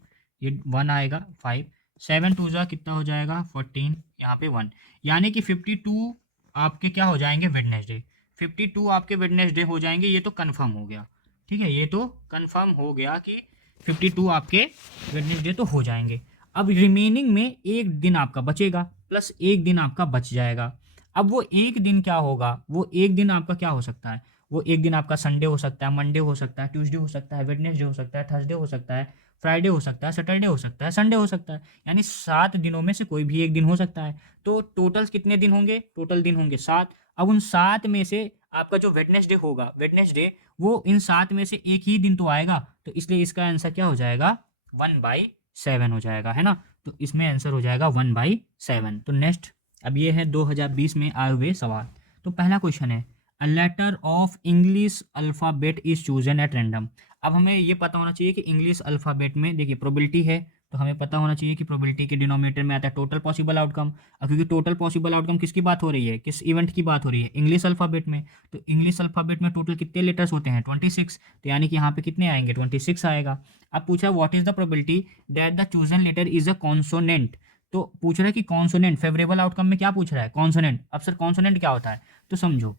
ये 1 आएगा 5, 7 2 ज़ा कितना हो जाएगा 14, यहाँ पे 1, यानी कि 52 आपके क्या हो जाएंगे वेडनेसडे, 52 आपके वेडनेसडे हो जाएंगे, ये तो कंफर्म हो गया। ठीक है, ये तो कंफर्म हो गया कि 52 आपके वेडनेसडे तो हो जाएंगे। अब रिमेनिंग में एक दिन आपका बचेगा, प्लस एक दिन आपका बच जाएगा। अब वो एक दिन क्या होगा, वो एक दिन आपका क्या हो सकता है, वो एक दिन आपका संडे हो सकता है, मंडे हो सकता है, ट्यूसडे हो सकता है, वेडनेसडे हो सकता है, थर्सडे हो सकता है, फ्राइडे हो सकता है, सैटरडे हो सकता है, संडे हो सकता है, यानी 7 दिनों में से कोई भी एक दिन हो सकता है। तो टोटल कितने दिन होंगे? टोटल दिन होंगे 7। अब उन 7 में से आपका जो वेडनेसडे होगा, वेडनेसडे वो इन 7 में से एक ही दिन तो आएगा, तो इसलिए इसका आंसर क्या हो जाएगा? 1/7 हो जाएगा, है ना। तो इसमें आंसर हो जाएगा 1/7। तो नेक्स्ट, अब ये है 2020 में आए हुए सवाल। तो पहला क्वेश्चन है, a letter of English alphabet is chosen at random. अब हमें ये पता होना चाहिए कि इंग्लिश अल्फ़ाबेट में देखिए प्रोबेबिलिटी है, तो हमें पता होना चाहिए कि प्रोबेबिलिटी के डिनोमिनेटर में आता है टोटल पॉसिबल आउटकम। अब क्योंकि टोटल पॉसिबल आउटकम किसकी बात हो रही है, किस इवेंट की बात हो रही है? इंग्लिश अल्फ़ाबेट में। तो इंग्लिश अल्फ़ाबेट में टोटल कितने लेटर्स होते हैं? 26। तो यानी कि यहाँ पे कितने आएंगे? 26 आएगा। अब पूछा what is the probability that the chosen letter is a consonant. तो पूछ रहा है कि कॉन्सोनेंट, फेवरेबल आउटकम में क्या पूछ रहा है? कॉन्सोनेंट। अब सर कॉन्सोनेंट क्या होता है? तो समझो,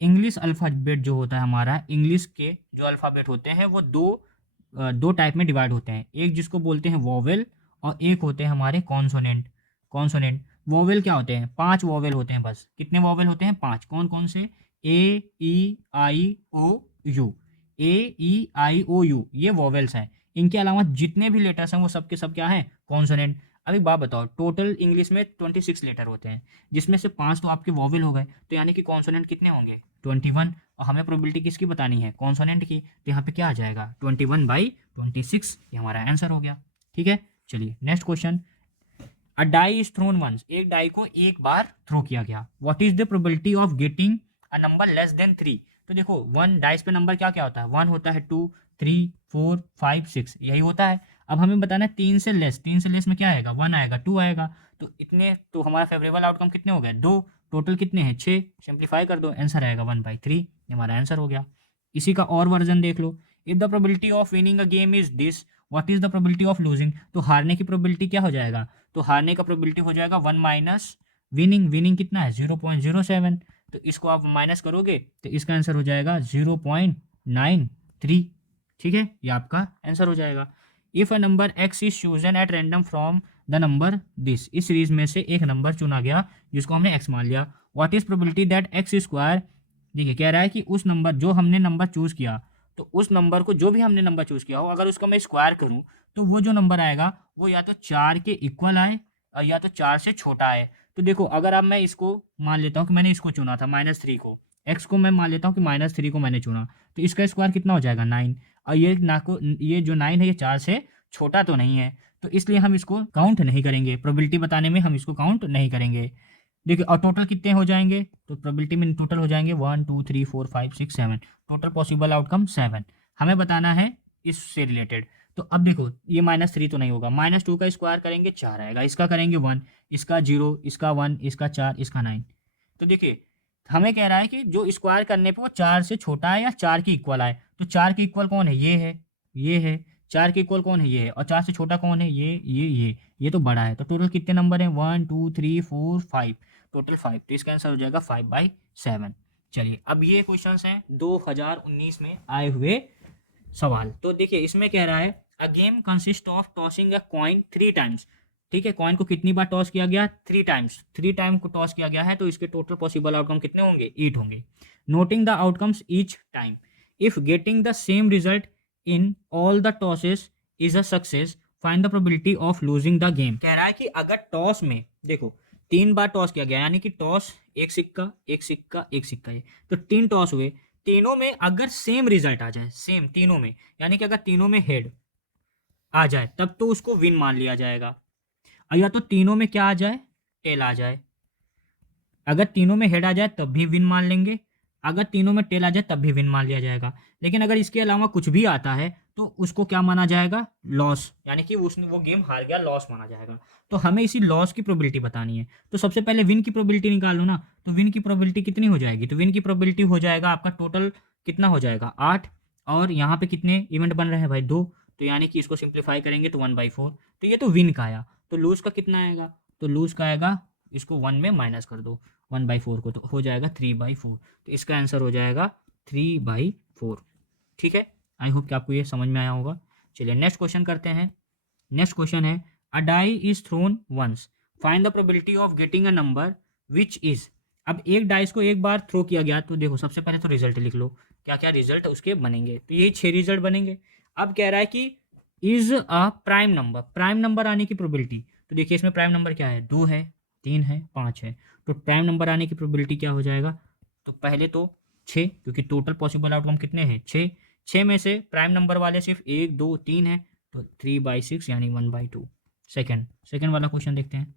इंग्लिश अल्फ़ाबेट जो होता है हमारा, इंग्लिश के जो अल्फ़ाबेट होते हैं वो दो टाइप में डिवाइड होते हैं। एक जिसको बोलते हैं वोवेल और एक होते हैं हमारे कॉन्सोनेंट। कॉन्सोनेंट वोवेल क्या होते हैं? 5 वोवेल होते हैं बस। कितने वोवेल होते हैं? 5। कौन कौन से? A E I O U. A E I O U ये वोवेल्स हैं। इनके अलावा जितने भी लेटर्स हैं वो सब के सब क्या हैं? कॉन्सोनेंट। अब एक बात बताओ, टोटल इंग्लिश में 26 लेटर होते हैं, जिसमें से 5 तो आपके वोवेल हो गए, तो यानी कि कॉन्सोनेंट कितने होंगे? 21। और हमें प्रोबेबिलिटी किसकी बतानी है? कॉन्सोनेंट की। तो यहाँ पे क्या आ जाएगा? 21/26। ये हमारा आंसर हो गया। ठीक है, चलिए next question. A die is thrown once. एक डाई को एक बार थ्रो किया गया। What is the probability of getting a number less than 3। तो देखो, वन डाइस पे नंबर क्या क्या होता है? 1 होता है, 2, 3, 4, 5, 6, यही होता है। अब हमें बताना है 3 से लेस। 3 से लेस में क्या आएगा? 1 आएगा, 2 आएगा। तो इतने तो हमारा फेवरेबल आउटकम कितने हो गए? 2। टोटल कितने हैं? 6। सिंप्लीफाई कर दो, आंसर आएगा 1/3। ये हमारा आंसर हो गया। इसी का और वर्जन देख लो। If the probability of winning a game is this, what is the probability of losing. तो हारने की प्रोबेबिलिटी क्या हो जाएगा? तो हारने का प्रोबेबिलिटी हो जाएगा 1 माइनस विनिंग। विनिंग कितना है? 0.07। तो इसको आप माइनस करोगे तो इसका आंसर हो जाएगा 0.93। ठीक है, ये आपका आंसर हो जाएगा। If a number x is chosen at random from the number this. इस सीरीज में से एक नंबर चुना गया जिसको हमने एक्स मान लिया। What is probability that x square. देखिए कह रहा है कि उस नंबर जो हमने नंबर चूज किया, तो उस नंबर को जो भी हमने नंबर चूज किया हो, अगर उसका मैं स्क्वायर करूं तो वो जो नंबर आएगा वो या तो 4 के इक्वल आए और या तो 4 से छोटा आए। तो देखो, अगर अब मैं इसको मान लेता हूँ कि मैंने इसको चुना था -3 को, एक्स को मैं मान लेता हूँ कि -3 को मैंने चुना, तो इसका स्क्वायर कितना हो जाएगा? 9। और ये जो 9 है ये 4 से छोटा तो नहीं है, तो इसलिए हम इसको काउंट नहीं करेंगे। प्रोबेबिलिटी बताने में हम इसको काउंट नहीं करेंगे। देखिए, और टोटल कितने हो जाएंगे? तो प्रोबेबिलिटी में टोटल हो जाएंगे 1 2 3 4 5 6 7। टोटल पॉसिबल आउटकम 7 हमें बताना है इससे रिलेटेड। तो अब देखो, ये -3 तो नहीं होगा। -2 का स्क्वायर करेंगे 4 आएगा, इसका करेंगे 1, इसका 0, इसका 1, इसका 4, इसका 9। तो देखिए, हमें कह रहा है कि जो स्क्वायर करने पे वो 4 से छोटा है या 4 के इक्वल आए। तो 4 के इक्वल कौन है? ये है, ये है। 4 के इक्वल कौन है? ये है। और 4 से छोटा कौन है? ये तो बड़ा है। तो टोटल कितने नंबर हैं? 1 2 3 4 5। टोटल 5। तो इसका आंसर हो जाएगा 5/7। चलिए, अब ये क्वेश्चन हैं 2019 में आए हुए सवाल। तो देखिए, इसमें कह रहा है a game consist of tossing a coin 3 times. ठीक है, कॉइन को कितनी बार टॉस किया गया? 3 टाइम्स। 3 टाइम को टॉस किया गया है, तो इसके टोटल पॉसिबल आउटकम कितने होंगे? 8 होंगे। Noting the outcomes each time. If getting the same result in all the tosses is a success, find the probability of losing the game. कह रहा है कि अगर टॉस में देखो 3 बार टॉस किया गया, यानी कि टॉस एक सिक्का एक सिक्का एक सिक्का, ये तो 3 टॉस हुए। तीनों में अगर सेम रिजल्ट आ जाए, सेम तीनों में, यानी कि अगर तीनों में हेड आ जाए तब तो उसको विन मान लिया जाएगा। और या तो तीनों में क्या आ जाए? टेल आ जाए। अगर तीनों में हेड आ जाए तब भी विन मान लेंगे, अगर तीनों में टेल आ जाए तब भी विन मान लिया जाएगा। लेकिन अगर इसके अलावा कुछ भी आता है तो उसको क्या माना जाएगा? लॉस, यानी कि उसने वो गेम हार गया, लॉस माना जाएगा। तो हमें इसी लॉस की प्रोबेबिलिटी बतानी है। तो सबसे पहले विन की प्रोबेबिलिटी निकालो ना। तो विन की प्रोबेबिलिटी कितनी हो जाएगी? तो विन की प्रोबेबिलिटी हो जाएगा आपका टोटल कितना हो जाएगा? 8। और यहाँ पे कितने इवेंट बन रहे हैं भाई? 2। तो यानी कि इसको सिंप्लीफाई करेंगे तो 1/4। तो ये तो विन का आया। तो लूज का कितना आएगा? तो लूज का आएगा, इसको 1 में माइनस कर दो 1/4 को, तो हो जाएगा 3/4। तो इसका आंसर हो जाएगा 3/4। ठीक है, आई होप कि आपको ये समझ में आया होगा। चलिए नेक्स्ट क्वेश्चन करते हैं। नेक्स्ट क्वेश्चन है a die is thrown once, find the probability of getting a number which is. अब एक डाइस को एक बार थ्रो किया गया, तो देखो सबसे पहले तो रिजल्ट लिख लो, क्या क्या रिजल्ट उसके बनेंगे। तो यही 6 रिजल्ट बनेंगे। अब कह रहा है कि is a prime number. Prime number आने की प्रोबेबिलिटी, तो देखिए इसमें प्राइम नंबर क्या है, 2 है, 3 है, 5 है। तो प्राइम नंबर आने की प्रोबेबिलिटी क्या हो जाएगा, तो पहले तो 6, क्योंकि टोटल पॉसिबल आउटकम कितने हैं, 6। 6 में से प्राइम नंबर वाले सिर्फ 1 2 3 है, तो 3/6 यानी 1/2। सेकेंड सेकेंड वाला क्वेश्चन देखते हैं।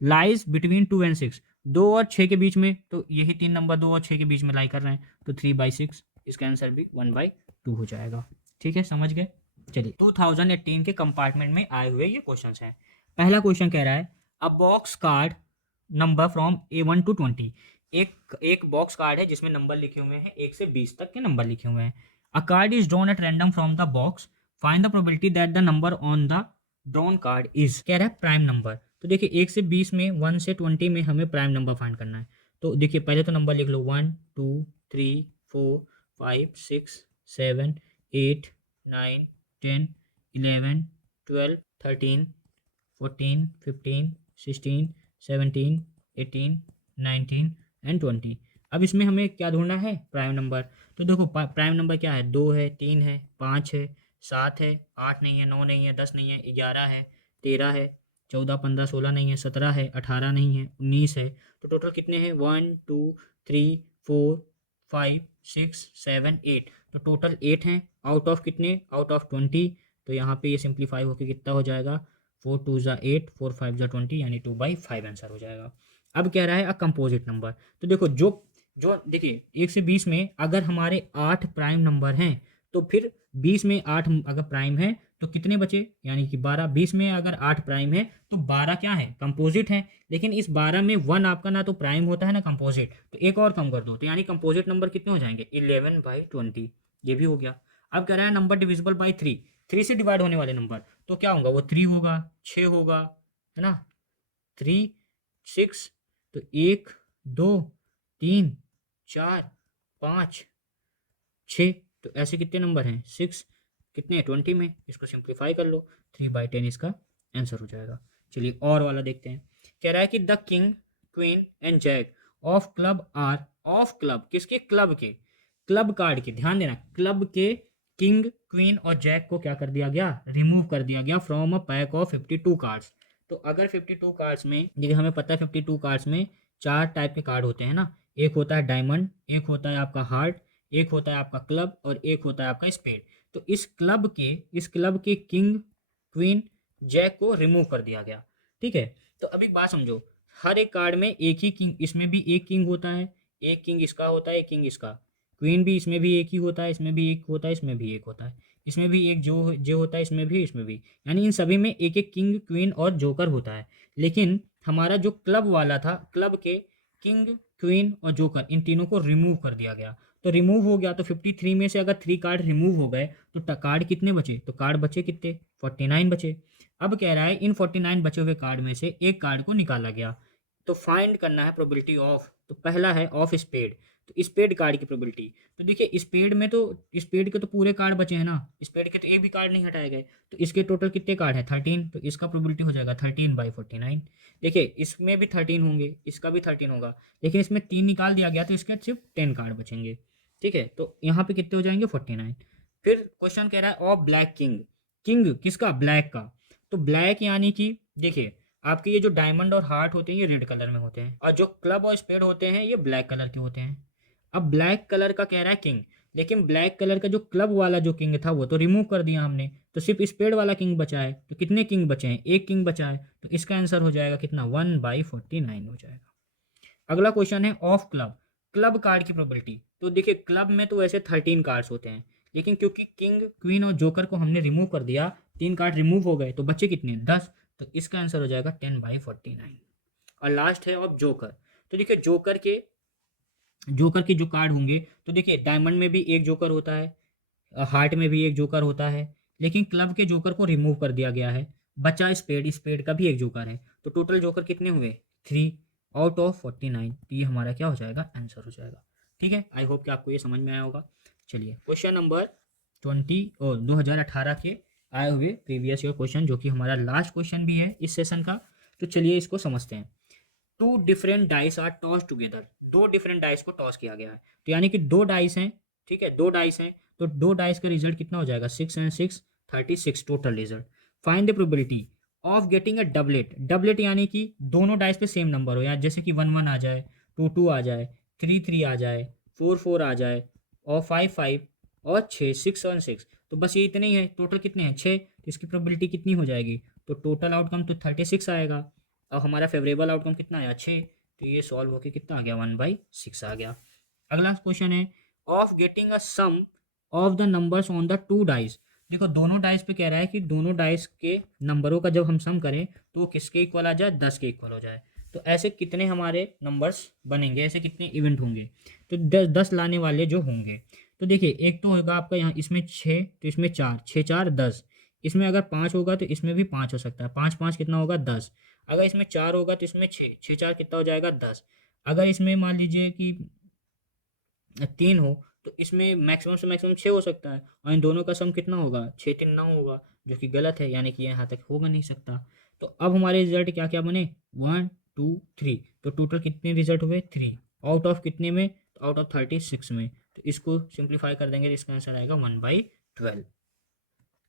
लाइज बिटवीन 2 and 6, 2 और 6 के बीच में, तो यही 3 नंबर 2 और 6 के बीच में लाई कर रहे हैं, तो 3/6, इसका आंसर भी 1/2 हो जाएगा। ठीक है, समझ गए। चलिए 2018 के कंपार्टमेंट में आए हुए ये क्वेश्चन हैं। पहला क्वेश्चन कह रहा है अ box card number from A1 to 20। एक बॉक्स कार्ड है जिसमें नंबर लिखे हुए हैं, 1 से 20 तक के नंबर लिखे हुए हैं। अ card is drawn at random from the box, find the probability that the number on the drawn card is, कह रहा है प्राइम नंबर। तो देखिए 1 से 20 में, 1 से 20 में हमें प्राइम नंबर फाइंड करना है। तो देखिए पहले तो नंबर लिख लो, 1 2 3 4 5 6 7 8 9 10 11 12 13 14 15 16 17 18 19 एंड 20। अब इसमें हमें क्या ढूंढना है, प्राइम नंबर। तो देखो प्राइम नंबर क्या है, 2 है, 3 है, 5 है, 7 है, 8 नहीं है, 9 नहीं है, 10 नहीं है, 11 है, 13 है, 14 15 16 नहीं है, 17 है, 18 नहीं है, 19 है। तो टोटल कितने हैं, 1 2 3 4 5 6 7 8। तो टोटल 8 हैं, आउट ऑफ कितने, आउट ऑफ 20। तो यहाँ पे ये सिंप्लीफाई होकर कितना हो जाएगा, 4 2 ज़ा 8 4 5 ज़ा 20, यानी 2/5 आंसर हो जाएगा। अब कह रहा है अ कंपोजिट नंबर। तो देखो जो जो देखिए 1 से 20 में अगर हमारे 8 प्राइम नंबर हैं, तो फिर 20 में 8 अगर प्राइम है तो कितने बचे, यानी कि 12। 20 में अगर 8 प्राइम है तो 12 क्या है, कंपोजिट है। लेकिन इस 12 में 1 आपका ना तो प्राइम होता है ना कंपोजिट, तो एक और कम कर दो, तो यानी कंपोजिट नंबर कितने हो जाएंगे, 11/20। ये भी हो गया। अब कह रहा है नंबर डिविजिबल बाई 3, 3 से डिवाइड होने वाले नंबर, तो क्या होगा, वो 3 होगा, 6 होगा, है ना, 3 6। तो 1 2 3 4 5 6। तो ऐसे कितने नंबर हैं, 6, कितने 20 में, इसको सिंप्लीफाई कर लो, 3/10 इसका आंसर हो जाएगा। चलिए और वाला देखते हैं। कह रहा है कि the king queen and jack of club are, of club किसके, क्लब के, क्लब कार्ड के, ध्यान देना, क्लब के किंग क्वीन और जैक को क्या कर दिया गया, रिमूव कर दिया गया from a pack of 52 cards. तो अगर 52 कार्ड्स में, देखिए हमें पता है 52 कार्ड्स में 4 टाइप के कार्ड होते हैं ना, एक होता है डायमंड, एक होता है आपका हार्ट, एक होता है आपका क्लब, और एक होता है आपका स्पेड। तो इस क्लब के किंग क्वीन जैक को रिमूव कर दिया गया। ठीक है, तो अभी बात समझो, हर एक कार्ड में एक ही किंग, इसमें भी एक किंग होता है, एक किंग इसका होता है, एक किंग इसका, क्वीन भी इसमें भी एक ही होता है, इसमें भी एक होता है, इसमें भी एक होता है, इसमें भी एक जो जो होता है, इसमें भी, इसमें भी, यानी इन सभी में एक एक किंग क्वीन और जोकर होता है। लेकिन हमारा जो क्लब वाला था, क्लब के किंग क्वीन और जोकर, इन तीनों को रिमूव कर दिया गया। तो रिमूव हो गया, तो 53 में से अगर 3 कार्ड रिमूव हो गए तो कार्ड कितने बचे, तो कार्ड बचे कितने, 49 बचे। अब कह रहा है इन 49 बचे हुए कार्ड में से एक कार्ड को निकाला गया, तो फाइंड करना है प्रोबेबिलिटी ऑफ। तो पहला है ऑफ स्पेड, तो स्पेड कार्ड की प्रोबेबिलिटी। तो देखिए स्पेड में तो, स्पेड के तो पूरे कार्ड बचे हैं ना, स्पेड के तो एक भी कार्ड नहीं हटाए गए, तो इसके टोटल कितने कार्ड हैं, 13। तो इसका प्रोबेबिलिटी हो जाएगा 13/49। देखिए इसमें भी 13 होंगे, इसका भी 13 होगा, लेकिन इसमें 3 निकाल दिया गया तो इसके सिर्फ 10 कार्ड बचेंगे। ठीक है, तो यहाँ पे कितने हो जाएंगे, 49। फिर क्वेश्चन कह रहा है ऑफ ब्लैक किंग, किंग किसका, ब्लैक का। तो ब्लैक यानी कि देखिए आपके ये जो डायमंड और हार्ट होते हैं ये रेड कलर में होते हैं, और जो क्लब और स्पेड होते हैं ये ब्लैक कलर के होते हैं। अब ब्लैक कलर का कह रहा है किंग, लेकिन ब्लैक कलर का जो क्लब वाला जो किंग था वो तो रिमूव कर दिया हमने, तो सिर्फ स्पेड वाला किंग बचा है। तो कितने किंग बचे हैं, एक किंग बचा है, तो इसका आंसर हो जाएगा कितना, 1/49 हो जाएगा। अगला क्वेश्चन है ऑफ क्लब, क्लब कार्ड की प्रोबेबिलिटी। तो देखिए क्लब में तो वैसे 13 कार्ड्स होते हैं, लेकिन क्योंकि किंग क्वीन और जोकर को हमने रिमूव कर दिया, 3 कार्ड रिमूव हो गए, तो बच्चे कितने, 10। तो इसका आंसर हो जाएगा 10/49। और लास्ट है ऑफ जोकर। तो देखिए जोकर के जो कार्ड होंगे, तो देखिए डायमंड में भी एक जोकर होता है, हार्ट में भी एक जोकर होता है, लेकिन क्लब के जोकर को रिमूव कर दिया गया है, बचा स्पेड, स्पेड का भी एक जोकर है। तो टोटल जोकर कितने हुए, 3/49। तो ये हमारा क्या हो जाएगा, आंसर हो जाएगा। ठीक है, आई होप कि आपको ये समझ में आया होगा। चलिए क्वेश्चन नंबर 2018 के आए हुए प्रीवियस ईयर क्वेश्चन, जो कि हमारा लास्ट क्वेश्चन भी है इस सेशन का। तो चलिए इसको समझते हैं। 2 different dice are toss together, 2 different dice को टॉस किया गया है, तो यानी कि 2 डाइस हैं। ठीक है, 2 डाइस हैं, तो 2 डाइस का रिजल्ट कितना हो जाएगा, 6 and 6, 36 total result. Find the probability of getting a doublet. Doublet यानी कि दोनों डाइस पे सेम नंबर हो, या जैसे कि 1 1 आ जाए, 2 2 आ जाए, 3 3 आ जाए, 4 4 आ जाए, और 5 5, और 6 6 7 6। तो बस ये इतने ही है। टोटल कितने हैं? 6। तो इसकी प्रोबेबिलिटी कितनी हो जाएगी? तो टोटल आउटकम तो 36 आएगा। अब हमारा फेवरेबल आउटकम कितना आया? 6। तो ये सॉल्व होकर कितना आ गया? 1/6 आ गया। अगला क्वेश्चन है of getting a sum of the numbers on the two dice. देखो दोनों डाइस पे कह रहा है कि दोनों डाइस के नंबरों का जब हम सम करें तो वो किसके इक्वल आ जाए? 10 के इक्वल हो जाए। तो ऐसे कितने हमारे नंबर्स बनेंगे, ऐसे कितने इवेंट होंगे? तो 10 लाने वाले जो होंगे, तो देखिए एक तो होगा आपका यहाँ, इसमें 6, तो इसमें 4, 6 4 10। इसमें अगर 5 होगा तो इसमें भी 5 हो सकता है। 5 5 कितना होगा? 10। अगर इसमें 4 होगा तो इसमें 6, 6 4 कितना हो जाएगा? 10। अगर इसमें मान लीजिए कि 3 हो तो इसमें मैक्सिमम से मैक्सिमम 6 हो सकता है, और इन दोनों का सम कितना होगा? 6 3 9 होगा, जो कि गलत है, यानी कि ये यहाँ तक होगा नहीं सकता। तो अब हमारे रिजल्ट क्या क्या बने? 1 2 3। तो टोटल कितने रिजल्ट हुए? 3। आउट ऑफ कितने में? तो आउट ऑफ 36 में। तो इसको सिंप्लीफाई कर देंगे तो इसका आंसर आएगा 1/12।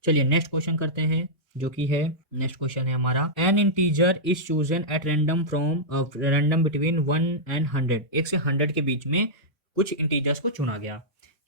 चलिए नेक्स्ट क्वेश्चन करते हैं, जो कि है, नेक्स्ट क्वेश्चन है हमारा, N integer is chosen at random from random between 1 and 100। 1 से 100 के बीच में कुछ इंटीजर्स को चुना गया।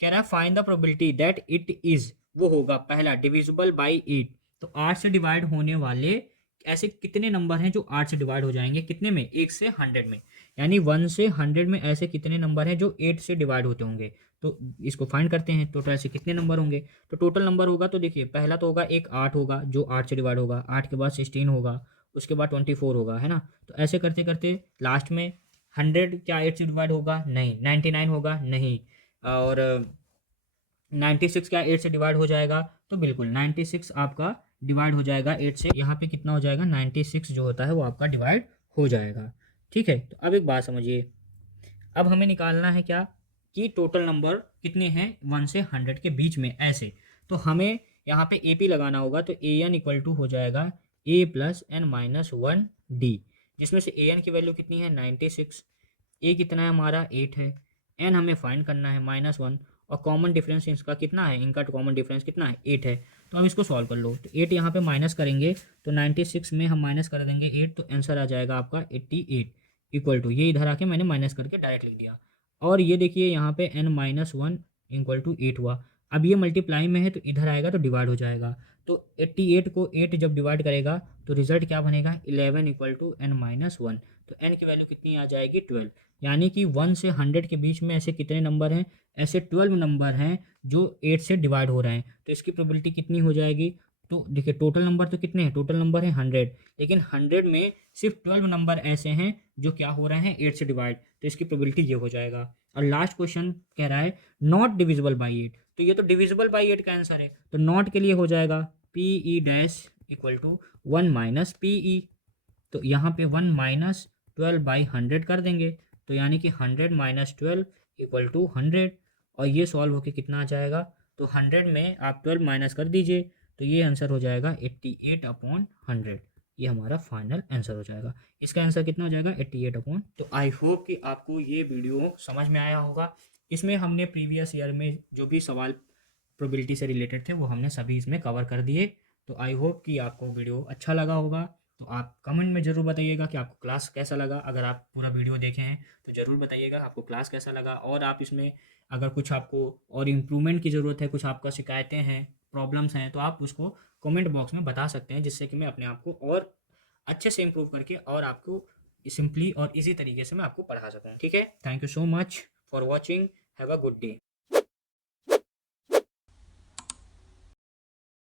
कह रहा है find the probability that it is, वो होगा पहला डिविजिबल बाई 8। तो 8 से डिवाइड होने वाले ऐसे कितने नंबर हैं जो 8 से डिवाइड हो जाएंगे? कितने में? 1 से 100 में। यानी 1 से 100 में ऐसे कितने नंबर हैं जो 8 से डिवाइड होते होंगे? तो इसको फाइंड करते हैं, टोटल ऐसे कितने नंबर होंगे। तो टोटल नंबर होगा, तो देखिए पहला तो होगा एक 8 होगा, जो 8 से डिवाइड होगा। 8 के बाद 16 होगा, उसके बाद 24 होगा, है ना। तो ऐसे करते करते लास्ट में 100 क्या 8 से डिवाइड होगा? नहीं। 99 होगा? नहीं। और 96 क्या 8 से डिवाइड हो जाएगा? तो बिल्कुल 96 आपका डिवाइड हो जाएगा 8 से। यहाँ पे कितना हो जाएगा? 96 जो होता है वो आपका डिवाइड हो जाएगा। ठीक है, तो अब एक बात समझिए, अब हमें निकालना है क्या? कि टोटल नंबर कितने हैं 1 से 100 के बीच में ऐसे। तो हमें यहाँ पे ए पी लगाना होगा, तो ए एन इक्वल टू हो जाएगा ए प्लस एन माइनस 1 डी, जिसमें से ए एन की वैल्यू कितनी है? 96। ए कितना है हमारा? 8 है। एन हमें फाइंड करना है -1, और कॉमन डिफरेंस इनका कितना है? इनका कॉमन डिफरेंस कितना है? 8 है। तो अब इसको सॉल्व कर लो, तो 8 यहाँ पे माइनस करेंगे, तो 96 में हम माइनस कर देंगे 8, तो आंसर आ जाएगा आपका 88 इक्वल टू, ये इधर आके मैंने माइनस करके डायरेक्ट लिख दिया। और ये देखिए यहाँ पे n-1 इक्वल टू 8 हुआ। अब ये मल्टीप्लाई में है तो इधर आएगा तो डिवाइड हो जाएगा। तो 88 को 8 जब डिवाइड करेगा तो रिजल्ट क्या बनेगा? 11 इक्वल टू n-1। तो n की वैल्यू कितनी आ जाएगी? 12। यानी कि 1 से 100 के बीच में ऐसे कितने नंबर हैं? ऐसे 12 नंबर हैं जो 8 से डिवाइड हो रहे हैं। तो इसकी प्रोबेबिलिटी कितनी हो जाएगी? तो देखिए टोटल नंबर तो कितने हैं? टोटल नंबर है 100, लेकिन 100 में सिर्फ 12 नंबर ऐसे हैं जो क्या हो रहे हैं? 8 से डिवाइड। तो इसकी प्रोबेबिलिटी ये हो जाएगा। और लास्ट क्वेश्चन कह रहा है नॉट डिविजिबल बाई 8। तो ये तो डिविजिबल बाई 8 का आंसर है, तो नॉट के लिए हो जाएगा P E dash equal to 1 minus P E. तो यहाँ पे 1 माइनस 12/100 कर देंगे, तो यानी कि 100 माइनस 12 इक्वल टू 100। और ये सॉल्व होके कितना आ जाएगा? तो 100 में आप 12 माइनस कर दीजिए, तो ये आंसर हो जाएगा 88/100। ये हमारा फाइनल आंसर हो जाएगा। इसका आंसर कितना हो जाएगा? 88 तो आई होप कि आपको ये वीडियो समझ में आया होगा। इसमें हमने प्रीवियस ईयर में जो भी सवाल प्रोबेबिलिटी से रिलेटेड थे वो हमने सभी इसमें कवर कर दिए। तो आई होप कि आपको वीडियो अच्छा लगा होगा। तो आप कमेंट में ज़रूर बताइएगा कि आपको क्लास कैसा लगा। अगर आप पूरा वीडियो देखे हैं तो ज़रूर बताइएगा आपको क्लास कैसा लगा, और आप इसमें अगर कुछ आपको और इम्प्रूवमेंट की ज़रूरत है, कुछ आपका शिकायतें हैं, प्रॉब्लम्स हैं, तो आप उसको कमेंट बॉक्स में बता सकते हैं, जिससे कि मैं अपने आप को और अच्छे से इम्प्रूव करके और आपको सिंपली और इजी तरीके से मैं आपको पढ़ा सकूँ। ठीक है, thank you so much for watching, have a good day.